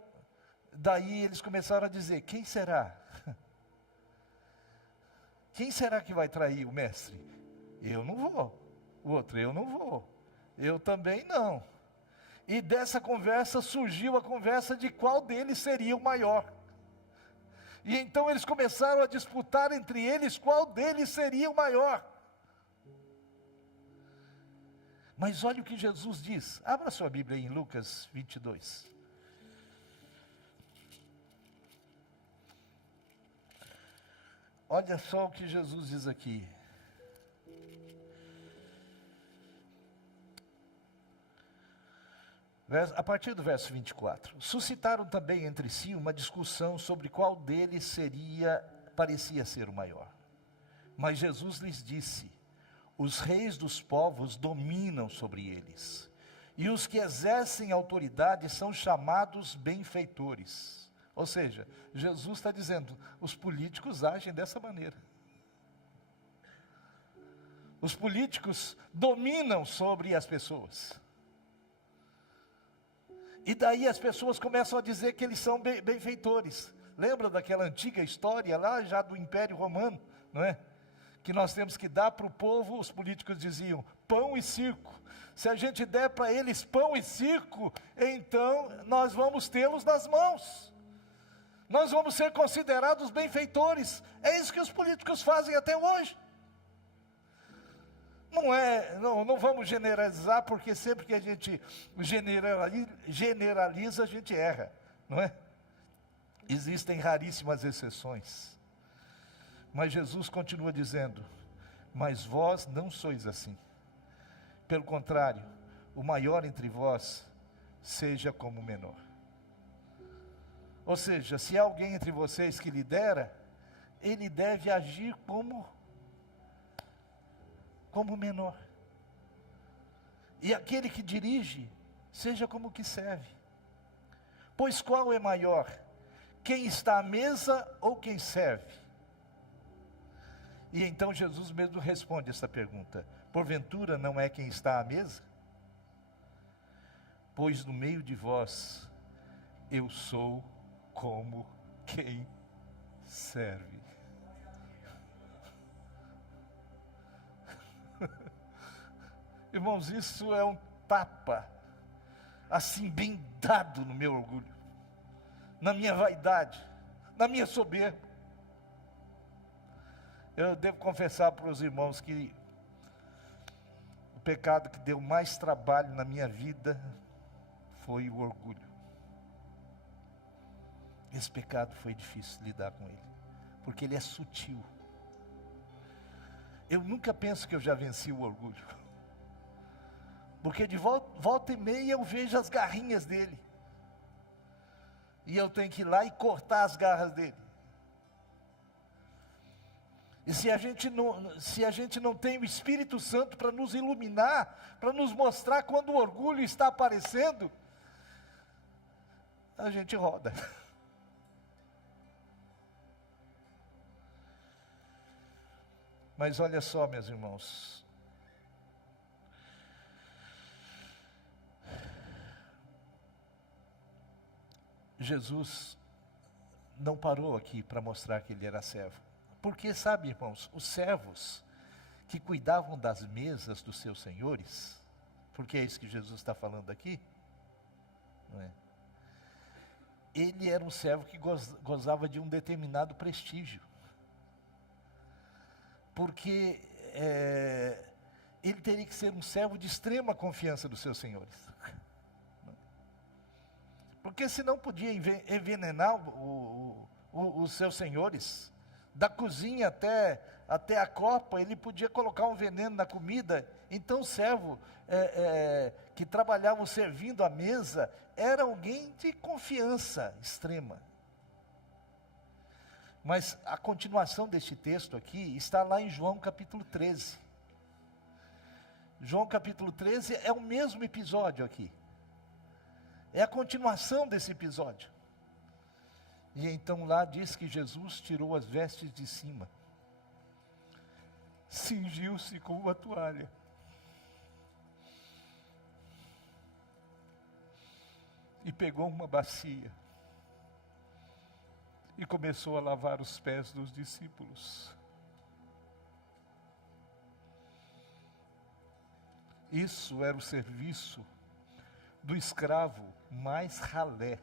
daí eles começaram a dizer: quem será? Quem será que vai trair o mestre? Eu não vou. O outro: eu não vou. Eu também não. E dessa conversa surgiu a conversa de qual deles seria o maior. E então eles começaram a disputar entre eles qual deles seria o maior. Mas olha o que Jesus diz. Abra sua Bíblia aí em Lucas 22. Olha só o que Jesus diz aqui. A partir do verso 24. Suscitaram também entre si uma discussão sobre qual deles parecia ser o maior. Mas Jesus lhes disse: os reis dos povos dominam sobre eles, e os que exercem autoridade são chamados benfeitores. Ou seja, Jesus está dizendo, os políticos agem dessa maneira. Os políticos dominam sobre as pessoas. E daí as pessoas começam a dizer que eles são benfeitores. Lembra daquela antiga história lá já do Império Romano, não é? Que nós temos que dar para o povo, os políticos diziam, pão e circo. Se a gente der para eles pão e circo, então nós vamos tê-los nas mãos. Nós vamos ser considerados benfeitores. É isso que os políticos fazem até hoje. Não vamos generalizar, porque sempre que a gente generaliza, a gente erra, não é? Existem raríssimas exceções. Mas Jesus continua dizendo: mas vós não sois assim. Pelo contrário, o maior entre vós seja como o menor. Ou seja, se há alguém entre vocês que lidera, ele deve agir como menor. E aquele que dirige, seja como o que serve. Pois qual é maior? Quem está à mesa ou quem serve? E então Jesus mesmo responde essa pergunta: porventura não é quem está à mesa? Pois no meio de vós, eu sou como quem serve. Irmãos, isso é um tapa, assim bem dado no meu orgulho, na minha vaidade, na minha soberba. Eu devo confessar para os irmãos que o pecado que deu mais trabalho na minha vida foi o orgulho. Esse pecado foi difícil lidar com ele, porque ele é sutil. Eu nunca penso que eu já venci o orgulho, porque de volta e meia eu vejo as garrinhas dele, e eu tenho que ir lá e cortar as garras dele. E se a gente não tem o Espírito Santo para nos iluminar, para nos mostrar quando o orgulho está aparecendo, a gente roda. Mas olha só, meus irmãos, Jesus não parou aqui para mostrar que ele era servo. Porque, sabe, irmãos, os servos que cuidavam das mesas dos seus senhores, porque é isso que Jesus está falando aqui, não é? Ele era um servo que gozava de um determinado prestígio. Porque ele teria que ser um servo de extrema confiança dos seus senhores. Porque senão podia envenenar os seus senhores. Da cozinha até a copa, ele podia colocar um veneno na comida. Então o servo que trabalhava servindo a mesa era alguém de confiança extrema. Mas a continuação deste texto aqui está lá em João capítulo 13. João capítulo 13 é o mesmo episódio aqui. É a continuação desse episódio. E então lá diz que Jesus tirou as vestes de cima, cingiu-se com uma toalha, e pegou uma bacia, e começou a lavar os pés dos discípulos. Isso era o serviço do escravo mais ralé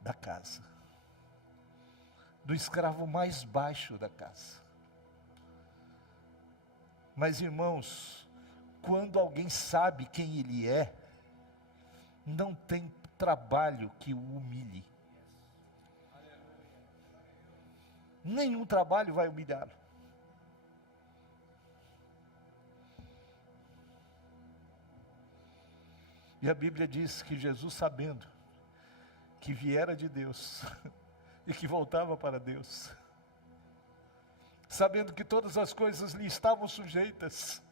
da casa, do escravo mais baixo da casa. Mas, irmãos, quando alguém sabe quem ele é, não tem trabalho que o humilhe. Nenhum trabalho vai humilhá-lo. E a Bíblia diz que Jesus, sabendo que viera de Deus e que voltava para Deus, sabendo que todas as coisas lhe estavam sujeitas,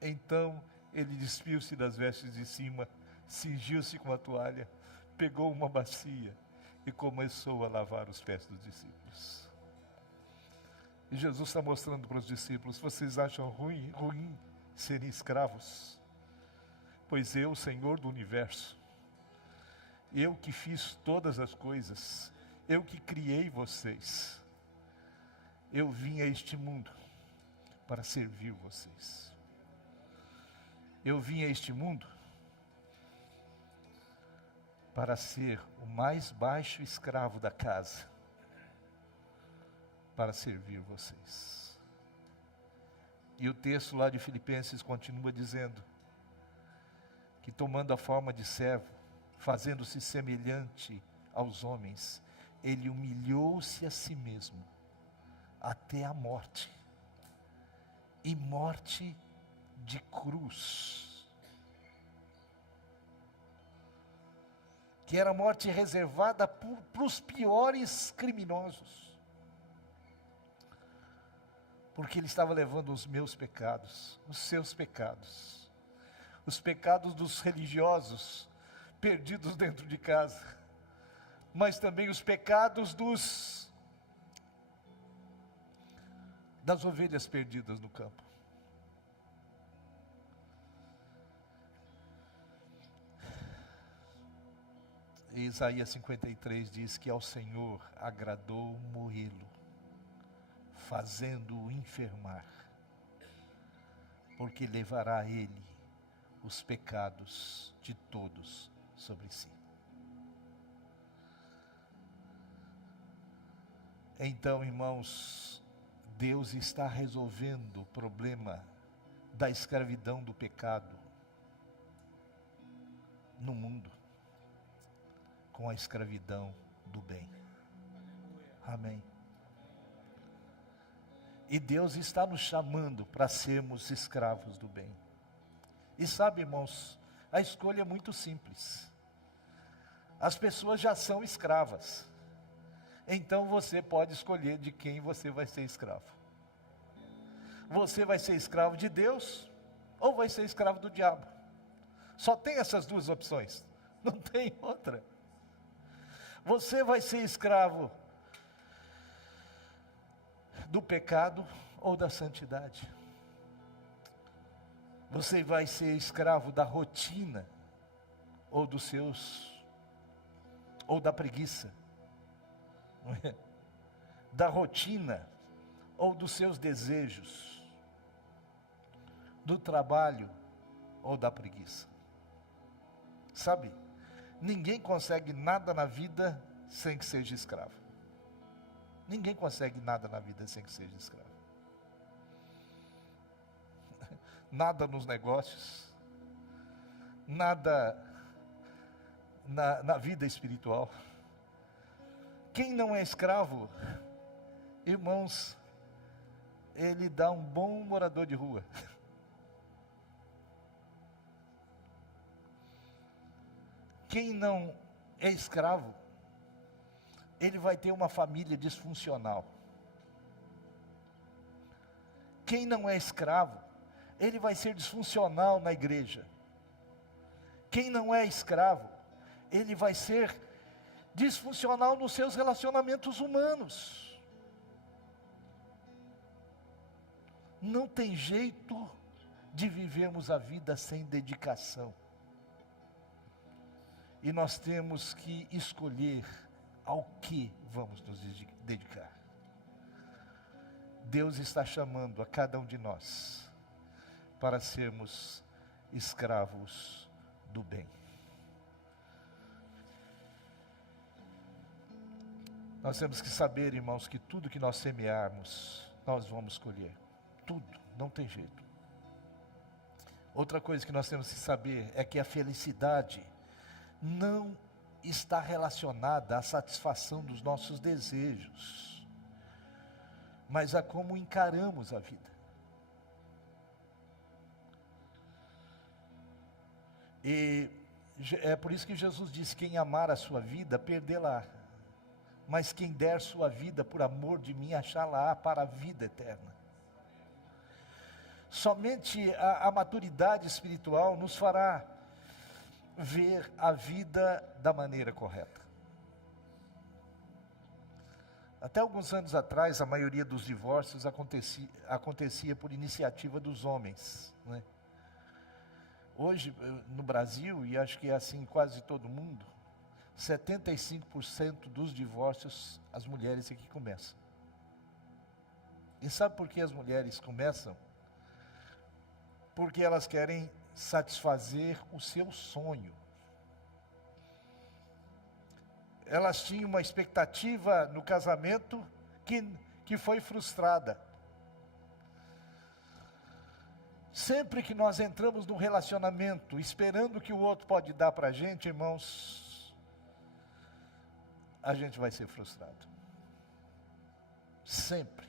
então ele despiu-se das vestes de cima, cingiu-se com a toalha, pegou uma bacia e começou a lavar os pés dos discípulos. E Jesus está mostrando para os discípulos: vocês acham ruim serem escravos? Pois eu, Senhor do universo, eu que fiz todas as coisas, eu que criei vocês, eu vim a este mundo para servir vocês. Eu vim a este mundo para ser o mais baixo escravo da casa, para servir vocês. E o texto lá de Filipenses continua dizendo que, tomando a forma de servo, fazendo-se semelhante aos homens, ele humilhou-se a si mesmo até a morte, e morte de cruz, que era a morte reservada para os piores criminosos, porque ele estava levando os meus pecados, os seus pecados, os pecados dos religiosos perdidos dentro de casa, mas também os pecados das ovelhas perdidas no campo. E Isaías 53 diz que ao Senhor agradou moê-lo, fazendo-o enfermar, porque levará ele os pecados de todos sobre si. Então, irmãos, Deus está resolvendo o problema da escravidão do pecado no mundo com a escravidão do bem. Amém. E Deus está nos chamando para sermos escravos do bem. E sabe, irmãos, a escolha é muito simples. As pessoas já são escravas. Então você pode escolher de quem você vai ser escravo. Você vai ser escravo de Deus ou vai ser escravo do diabo. Só tem essas duas opções. Não tem outra. Você vai ser escravo do pecado ou da santidade. Você vai ser escravo da rotina ou ou da preguiça, não é? Da rotina ou dos seus desejos, do trabalho ou da preguiça. Sabe, ninguém consegue nada na vida sem que seja escravo. Ninguém consegue nada na vida sem que seja escravo. Nada nos negócios, nada na vida espiritual. Quem não é escravo, irmãos, ele dá um bom morador de rua. Quem não é escravo, ele vai ter uma família disfuncional. Quem não é escravo, ele vai ser disfuncional na igreja. Quem não é escravo, ele vai ser disfuncional nos seus relacionamentos humanos. Não tem jeito de vivermos a vida sem dedicação. E nós temos que escolher ao que vamos nos dedicar. Deus está chamando a cada um de nós para sermos escravos do bem. Nós temos que saber, irmãos, que tudo que nós semearmos, nós vamos colher. Tudo, não tem jeito. Outra coisa que nós temos que saber é que a felicidade não está relacionada à satisfação dos nossos desejos, mas a como encaramos a vida. E é por isso que Jesus disse: quem amar a sua vida, perdê-la. Mas quem der sua vida por amor de mim, achá-la para a vida eterna. Somente a maturidade espiritual nos fará ver a vida da maneira correta. Até alguns anos atrás, a maioria dos divórcios acontecia por iniciativa dos homens, né? Hoje, no Brasil, e acho que é assim em quase todo mundo, 75% dos divórcios, as mulheres é que começam. E sabe por que as mulheres começam? Porque elas querem satisfazer o seu sonho. Elas tinham uma expectativa no casamento que foi frustrada. Sempre que nós entramos num relacionamento esperando que o outro pode dar para a gente, irmãos, a gente vai ser frustrado. Sempre.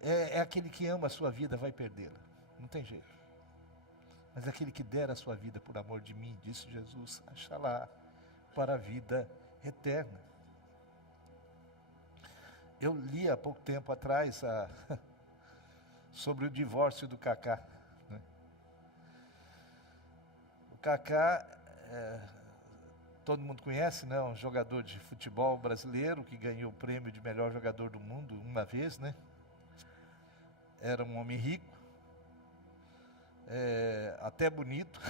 É aquele que ama a sua vida vai perdê-la. Não tem jeito. Mas aquele que der a sua vida por amor de mim, disse Jesus, achará para a vida eterna. Eu li há pouco tempo atrás sobre o divórcio do Kaká, né? O Kaká, todo mundo conhece, né? Um jogador de futebol brasileiro que ganhou o prêmio de melhor jogador do mundo uma vez, né? Era um homem rico, até bonito,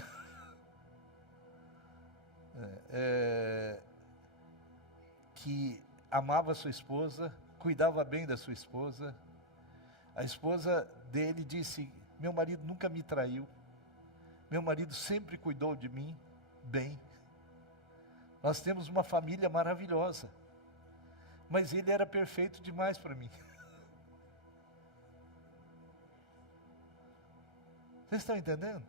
que amava sua esposa, cuidava bem da sua esposa. A esposa dele disse: meu marido nunca me traiu, meu marido sempre cuidou de mim bem, nós temos uma família maravilhosa, mas ele era perfeito demais para mim. Vocês estão entendendo?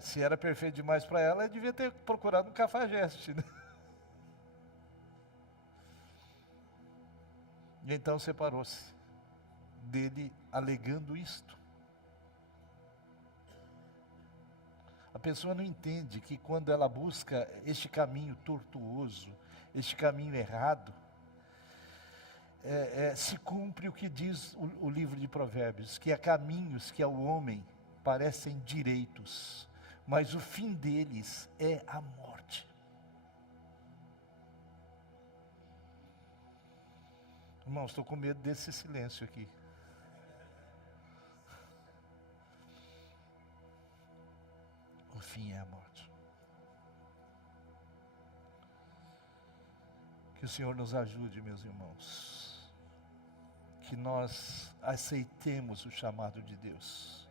Se era perfeito demais para ela, ele devia ter procurado um cafajeste, né? E então separou-se dele, alegando isto. A pessoa não entende que quando ela busca este caminho tortuoso, este caminho errado, se cumpre o que diz o livro de Provérbios, que há caminhos que ao homem parecem direitos, mas o fim deles é a morte. Irmãos, estou com medo desse silêncio aqui. O fim é a morte. Que o Senhor nos ajude, meus irmãos. Que nós aceitemos o chamado de Deus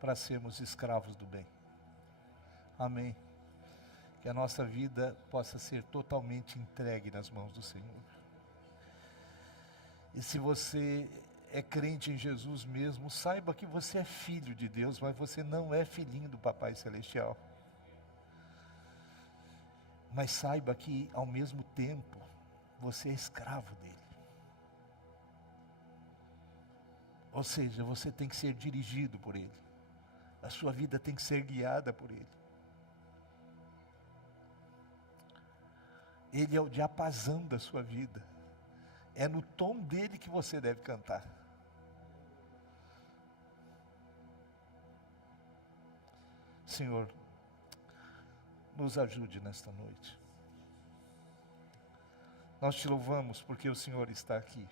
para sermos escravos do bem. Amém. Que a nossa vida possa ser totalmente entregue nas mãos do Senhor. E se você é crente em Jesus mesmo, saiba que você é filho de Deus, mas você não é filhinho do Papai Celestial. Mas saiba que, ao mesmo tempo, você é escravo dele. Ou seja, você tem que ser dirigido por ele. A sua vida tem que ser guiada por ele. Ele é o diapasão da sua vida. É no tom dele que você deve cantar. Senhor, nos ajude nesta noite. Nós te louvamos porque o Senhor está aqui,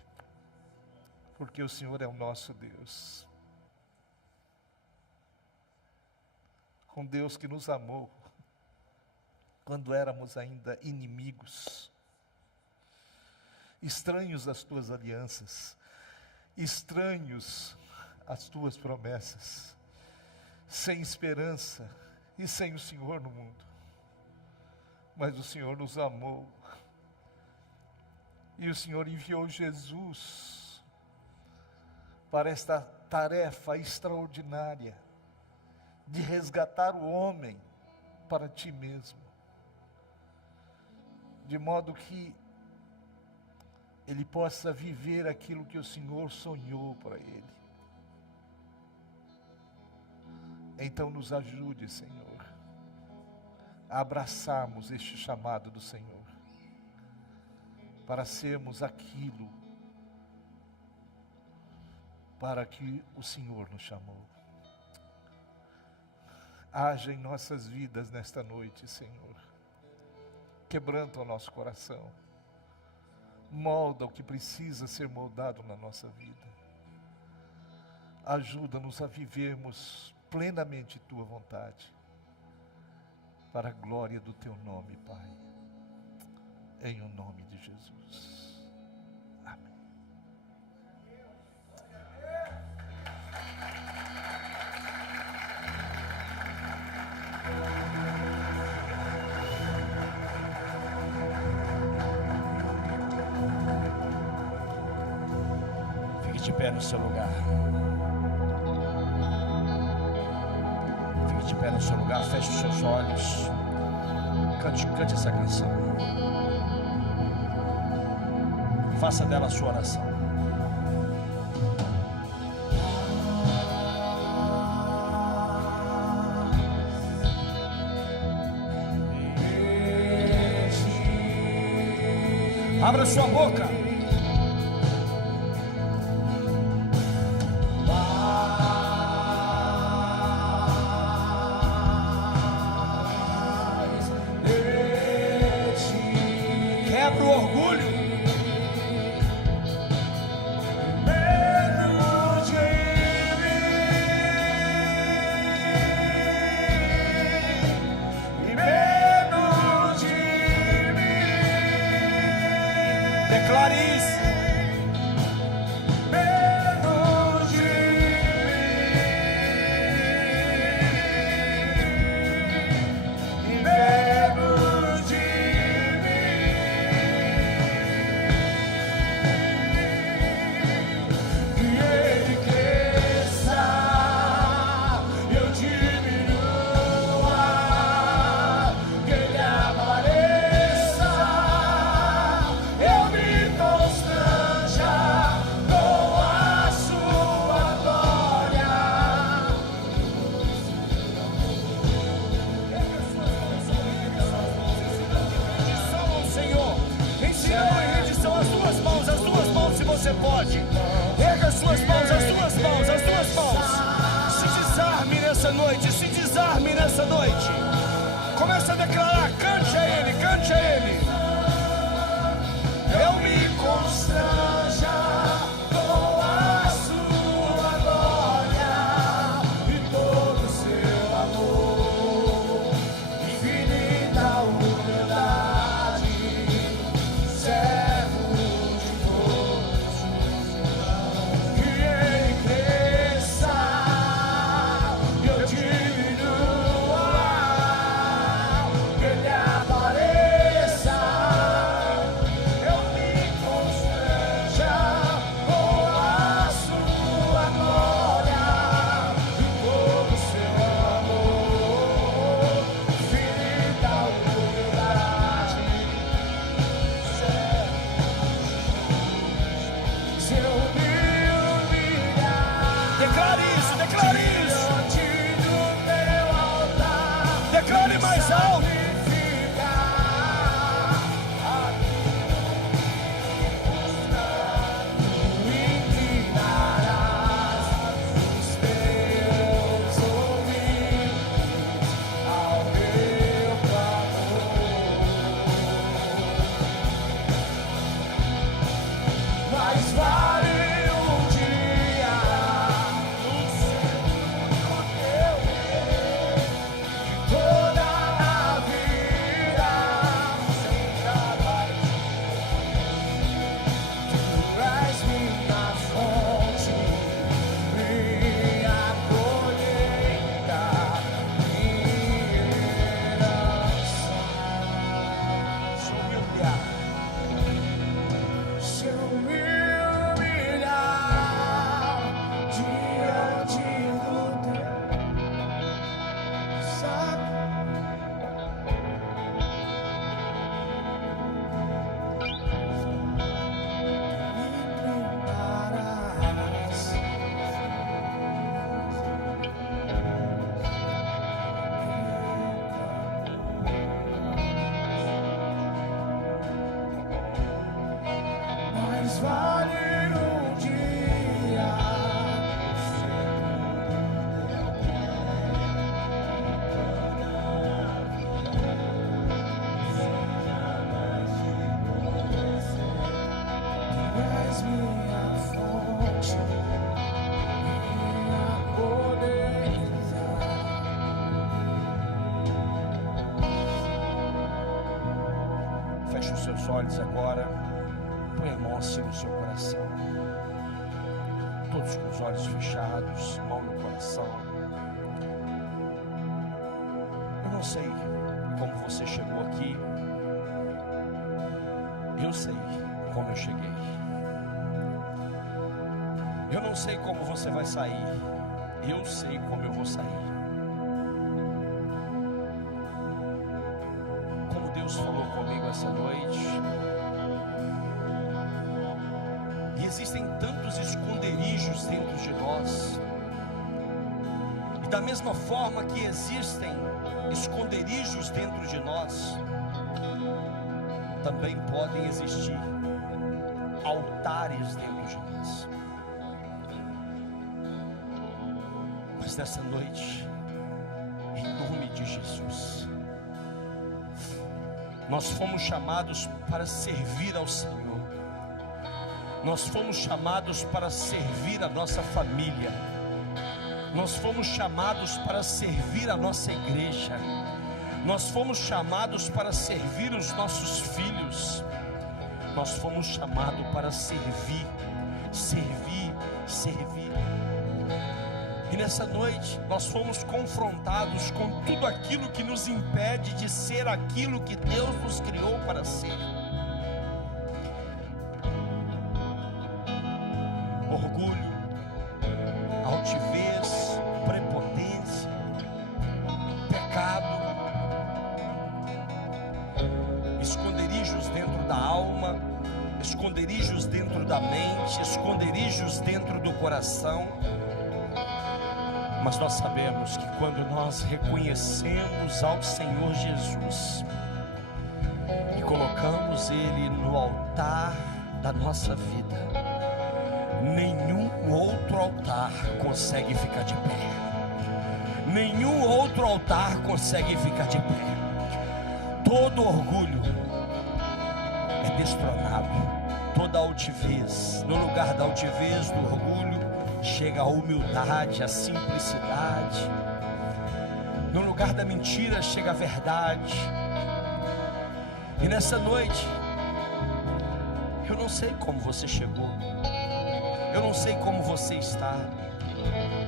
porque o Senhor é o nosso Deus, um Deus que nos amou quando éramos ainda inimigos, estranhos às tuas alianças, estranhos às tuas promessas, sem esperança e sem o Senhor no mundo. Mas o Senhor nos amou, e o Senhor enviou Jesus para esta tarefa extraordinária de resgatar o homem para ti mesmo, de modo que ele possa viver aquilo que o Senhor sonhou para ele. Então nos ajude, Senhor, a abraçarmos este chamado do Senhor, para sermos aquilo para que o Senhor nos chamou. Haja em nossas vidas nesta noite, Senhor. Quebranta o nosso coração. Molda o que precisa ser moldado na nossa vida. Ajuda-nos a vivermos plenamente tua vontade, para a glória do teu nome, Pai. Em o nome de Jesus. Amém. Fique de pé no seu lugar. Fique de pé no seu lugar, feche os seus olhos. Cante essa canção. Faça dela a sua oração. Abra sua boca. Quebra o orgulho. Declare isso. Menos de mim, menos de mim, que ele cresça, eu diminua, que ele apareça. Você pode, erga as suas mãos, as suas mãos, as suas mãos. Se desarme nessa noite, se desarme nessa noite. Começa a declarar, cante a Ele, cante a Ele. Eu me constranja com a sua glória e todo o seu amor, infinita humildade, servo de todos. Que Ele cresça, eu diminua, que Ele apareça. olhos agora. Põe a mão assim no seu coração. Todos com os olhos fechados, mão no coração. Eu não sei como você chegou aqui. Eu sei como eu cheguei. Eu não sei como você vai sair. Eu sei como eu vou sair. Como Deus falou comigo essa noite. E existem tantos esconderijos dentro de nós. E da mesma forma que existem esconderijos dentro de nós, também podem existir altares dentro de nós. Mas nessa noite, em nome de Jesus, nós fomos chamados para servir ao Senhor. Nós fomos chamados para servir a nossa família. Nós fomos chamados para servir a nossa igreja. Nós fomos chamados para servir os nossos filhos. Nós fomos chamados para servir. E nessa noite nós fomos confrontados com tudo aquilo que nos impede de ser aquilo que Deus nos criou para ser. Orgulho, altivez, prepotência, pecado, esconderijos dentro da alma, esconderijos dentro da mente, esconderijos dentro do coração. Mas nós sabemos que quando nós reconhecemos ao Senhor Jesus e colocamos Ele no altar da nossa vida, nenhum outro altar consegue ficar de pé. Nenhum outro altar consegue ficar de pé. Todo orgulho é destronado. Toda altivez, no lugar da altivez, do orgulho, chega a humildade, a simplicidade. No lugar da mentira chega a verdade. E nessa noite, eu não sei como você chegou, eu não sei como você está,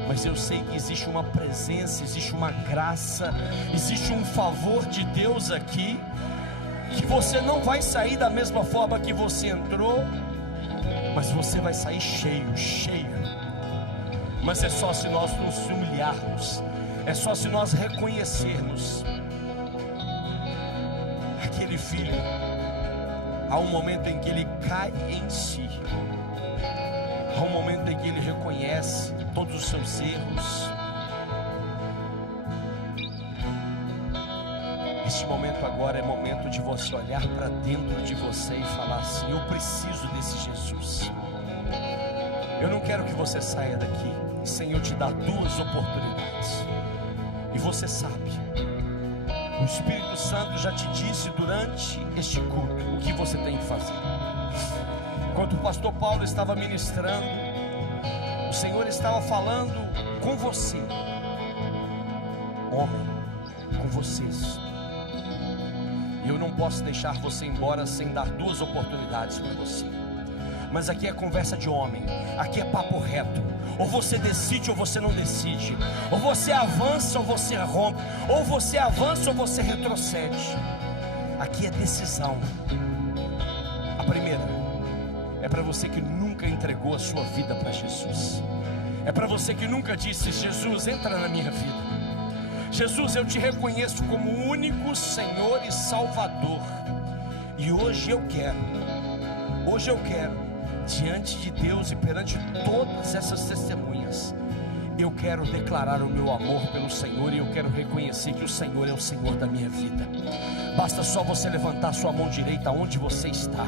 mas eu sei que existe uma presença, existe uma graça, existe um favor de Deus aqui, que você não vai sair da mesma forma que você entrou, mas você vai sair cheio. Mas é só se nós nos humilharmos, é só se nós reconhecermos. Aquele filho, há um momento em que ele cai em si, há um momento em que ele reconhece todos os seus erros. Este momento agora é momento de você olhar para dentro de você e falar assim: eu preciso desse Jesus. Eu não quero que você saia daqui sem eu te dar duas oportunidades. E você sabe, o Espírito Santo já te disse durante este culto o que você tem que fazer. Enquanto o pastor Paulo estava ministrando, o Senhor estava falando com você, homem, com vocês. E eu não posso deixar você embora sem dar duas oportunidades para você. Mas aqui é conversa de homem, aqui é papo reto. Ou você decide ou você não decide. Ou você avança ou você rompe. Ou você avança ou você retrocede. Aqui é decisão. A primeira é para você que nunca entregou a sua vida para Jesus. É para você que nunca disse: Jesus, entra na minha vida. Jesus, eu te reconheço como o único Senhor e Salvador. E hoje eu quero, diante de Deus e perante todas essas testemunhas, eu quero declarar o meu amor pelo Senhor. E eu quero reconhecer que o Senhor é o Senhor da minha vida. Basta só você levantar sua mão direita onde você está,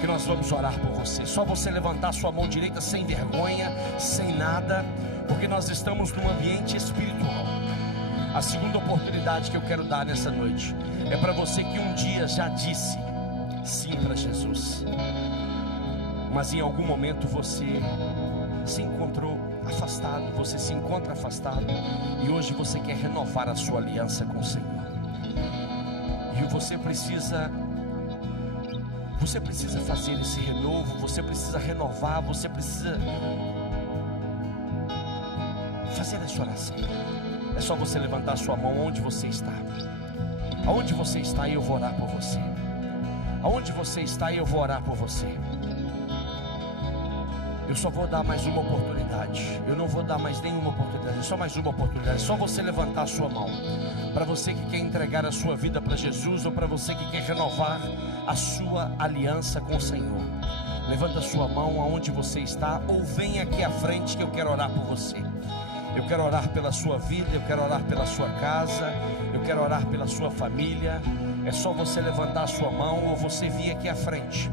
que nós vamos orar por você. Só você levantar sua mão direita sem vergonha, sem nada, porque nós estamos num ambiente espiritual. A segunda oportunidade que eu quero dar nessa noite é para você que um dia já disse sim para Jesus, mas em algum momento você se encontrou afastado, você se encontra afastado, e hoje você quer renovar a sua aliança com o Senhor. E você precisa Você precisa fazer esse renovo, você precisa renovar, você precisa fazer essa oração. É só você levantar a sua mão onde você está. Aonde você está, eu vou orar por você. Aonde você está, eu vou orar por você. Eu só vou dar mais uma oportunidade. Eu não vou dar mais nenhuma oportunidade. Só mais uma oportunidade. Só você levantar a sua mão. Para você que quer entregar a sua vida para Jesus, ou para você que quer renovar a sua aliança com o Senhor. Levanta a sua mão aonde você está, ou vem aqui à frente que eu quero orar por você. Eu quero orar pela sua vida, eu quero orar pela sua casa, eu quero orar pela sua família. É só você levantar a sua mão ou você vir aqui à frente,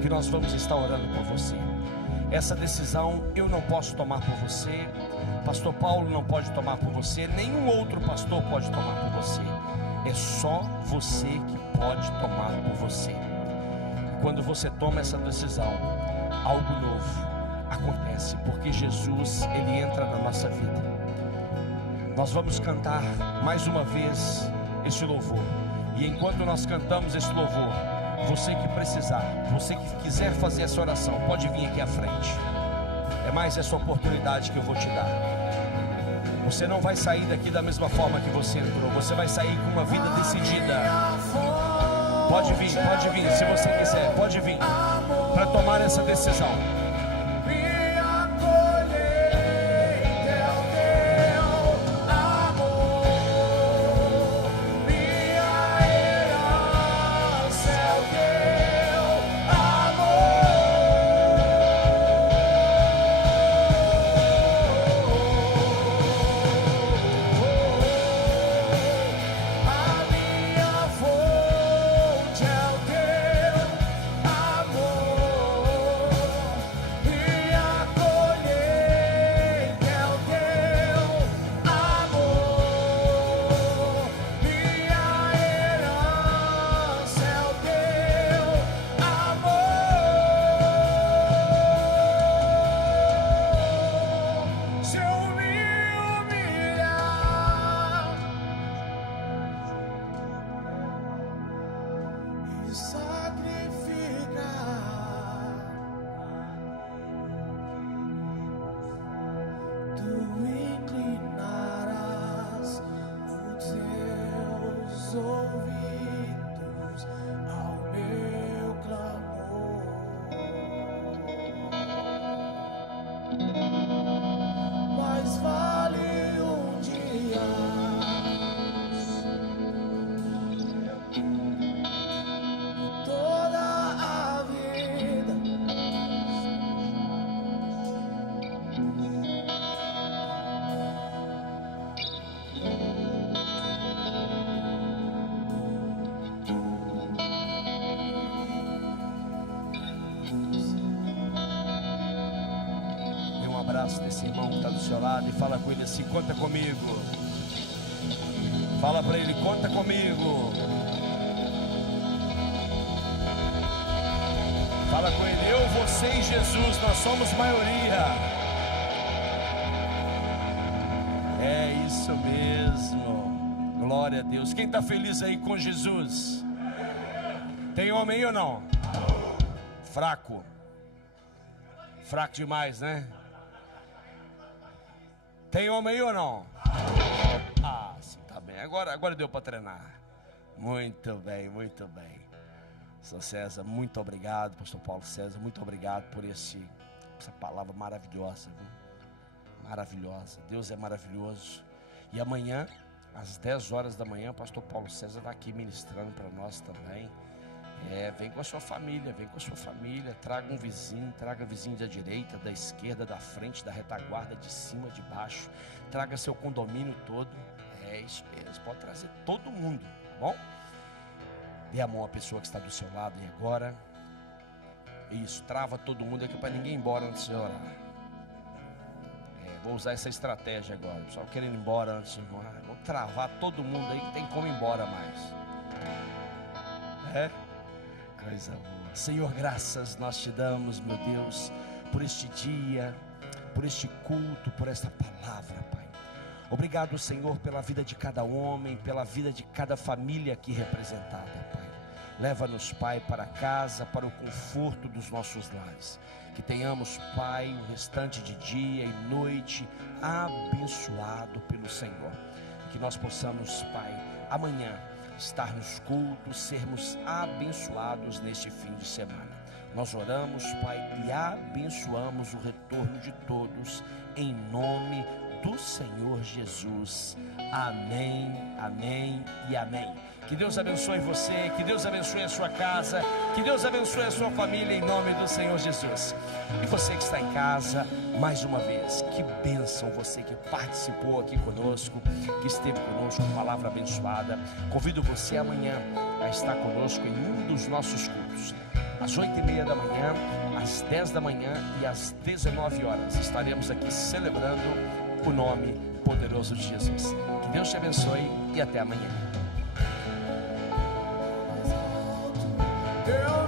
que nós vamos estar orando por você. Essa decisão eu não posso tomar por você, pastor Paulo não pode tomar por você, nenhum outro pastor pode tomar por você. É só você que pode tomar por você. E quando você toma essa decisão, algo novo acontece, porque Jesus, Ele entra na nossa vida. Nós vamos cantar mais uma vez esse louvor, e enquanto nós cantamos esse louvor, você que precisar, você que quiser fazer essa oração, pode vir aqui à frente. É mais essa oportunidade que eu vou te dar. Você não vai sair daqui da mesma forma que você entrou, você vai sair com uma vida decidida. Pode vir, se você quiser, pode vir para tomar essa decisão. Desse irmão que está do seu lado e fala com ele assim: conta comigo. Fala para ele: conta comigo. Fala com ele: eu, você e Jesus, nós somos maioria. É isso mesmo. Glória a Deus. Quem está feliz aí com Jesus? Tem homem aí ou não? Fraco. Fraco demais, né? Tem homem aí ou não? Ah, sim, tá bem. Agora deu para treinar. Muito bem, muito bem. Pastor César, muito obrigado. Pastor Paulo César, muito obrigado por essa palavra maravilhosa, viu? Maravilhosa. Deus é maravilhoso. E amanhã, às 10 horas da manhã, o pastor Paulo César está aqui ministrando para nós também. Vem com a sua família, traga um vizinho, traga vizinho da direita, da esquerda, da frente, da retaguarda, de cima, de baixo, traga seu condomínio todo. É isso mesmo, pode trazer todo mundo, tá bom? Dê a mão à pessoa que está do seu lado e agora, isso, trava todo mundo aqui para ninguém ir embora antes de orar. Vou usar essa estratégia agora, o pessoal querendo ir embora antes de orar, vou travar todo mundo aí que tem como ir embora mais. Coisa boa. Senhor, graças nós te damos, meu Deus, por este dia, por este culto, por esta palavra, Pai. Obrigado, Senhor, pela vida de cada homem, pela vida de cada família aqui representada, Pai. Leva-nos, Pai, para casa, para o conforto dos nossos lares. Que tenhamos, Pai, o restante de dia e noite abençoado pelo Senhor. Que nós possamos, Pai, amanhã estar nos cultos, sermos abençoados neste fim de semana. Nós oramos, Pai, e abençoamos o retorno de todos, em nome do Senhor Jesus. Amém, amém e amém. Que Deus abençoe você, que Deus abençoe a sua casa, que Deus abençoe a sua família, em nome do Senhor Jesus. E você que está em casa, mais uma vez, que bênção você que participou aqui conosco, que esteve conosco com palavra abençoada. Convido você amanhã a estar conosco em um dos nossos cultos. Às 8h30 da manhã, às 10 da manhã e às 19 horas. Estaremos aqui celebrando o nome poderoso de Jesus. Que Deus te abençoe e até amanhã. Girl.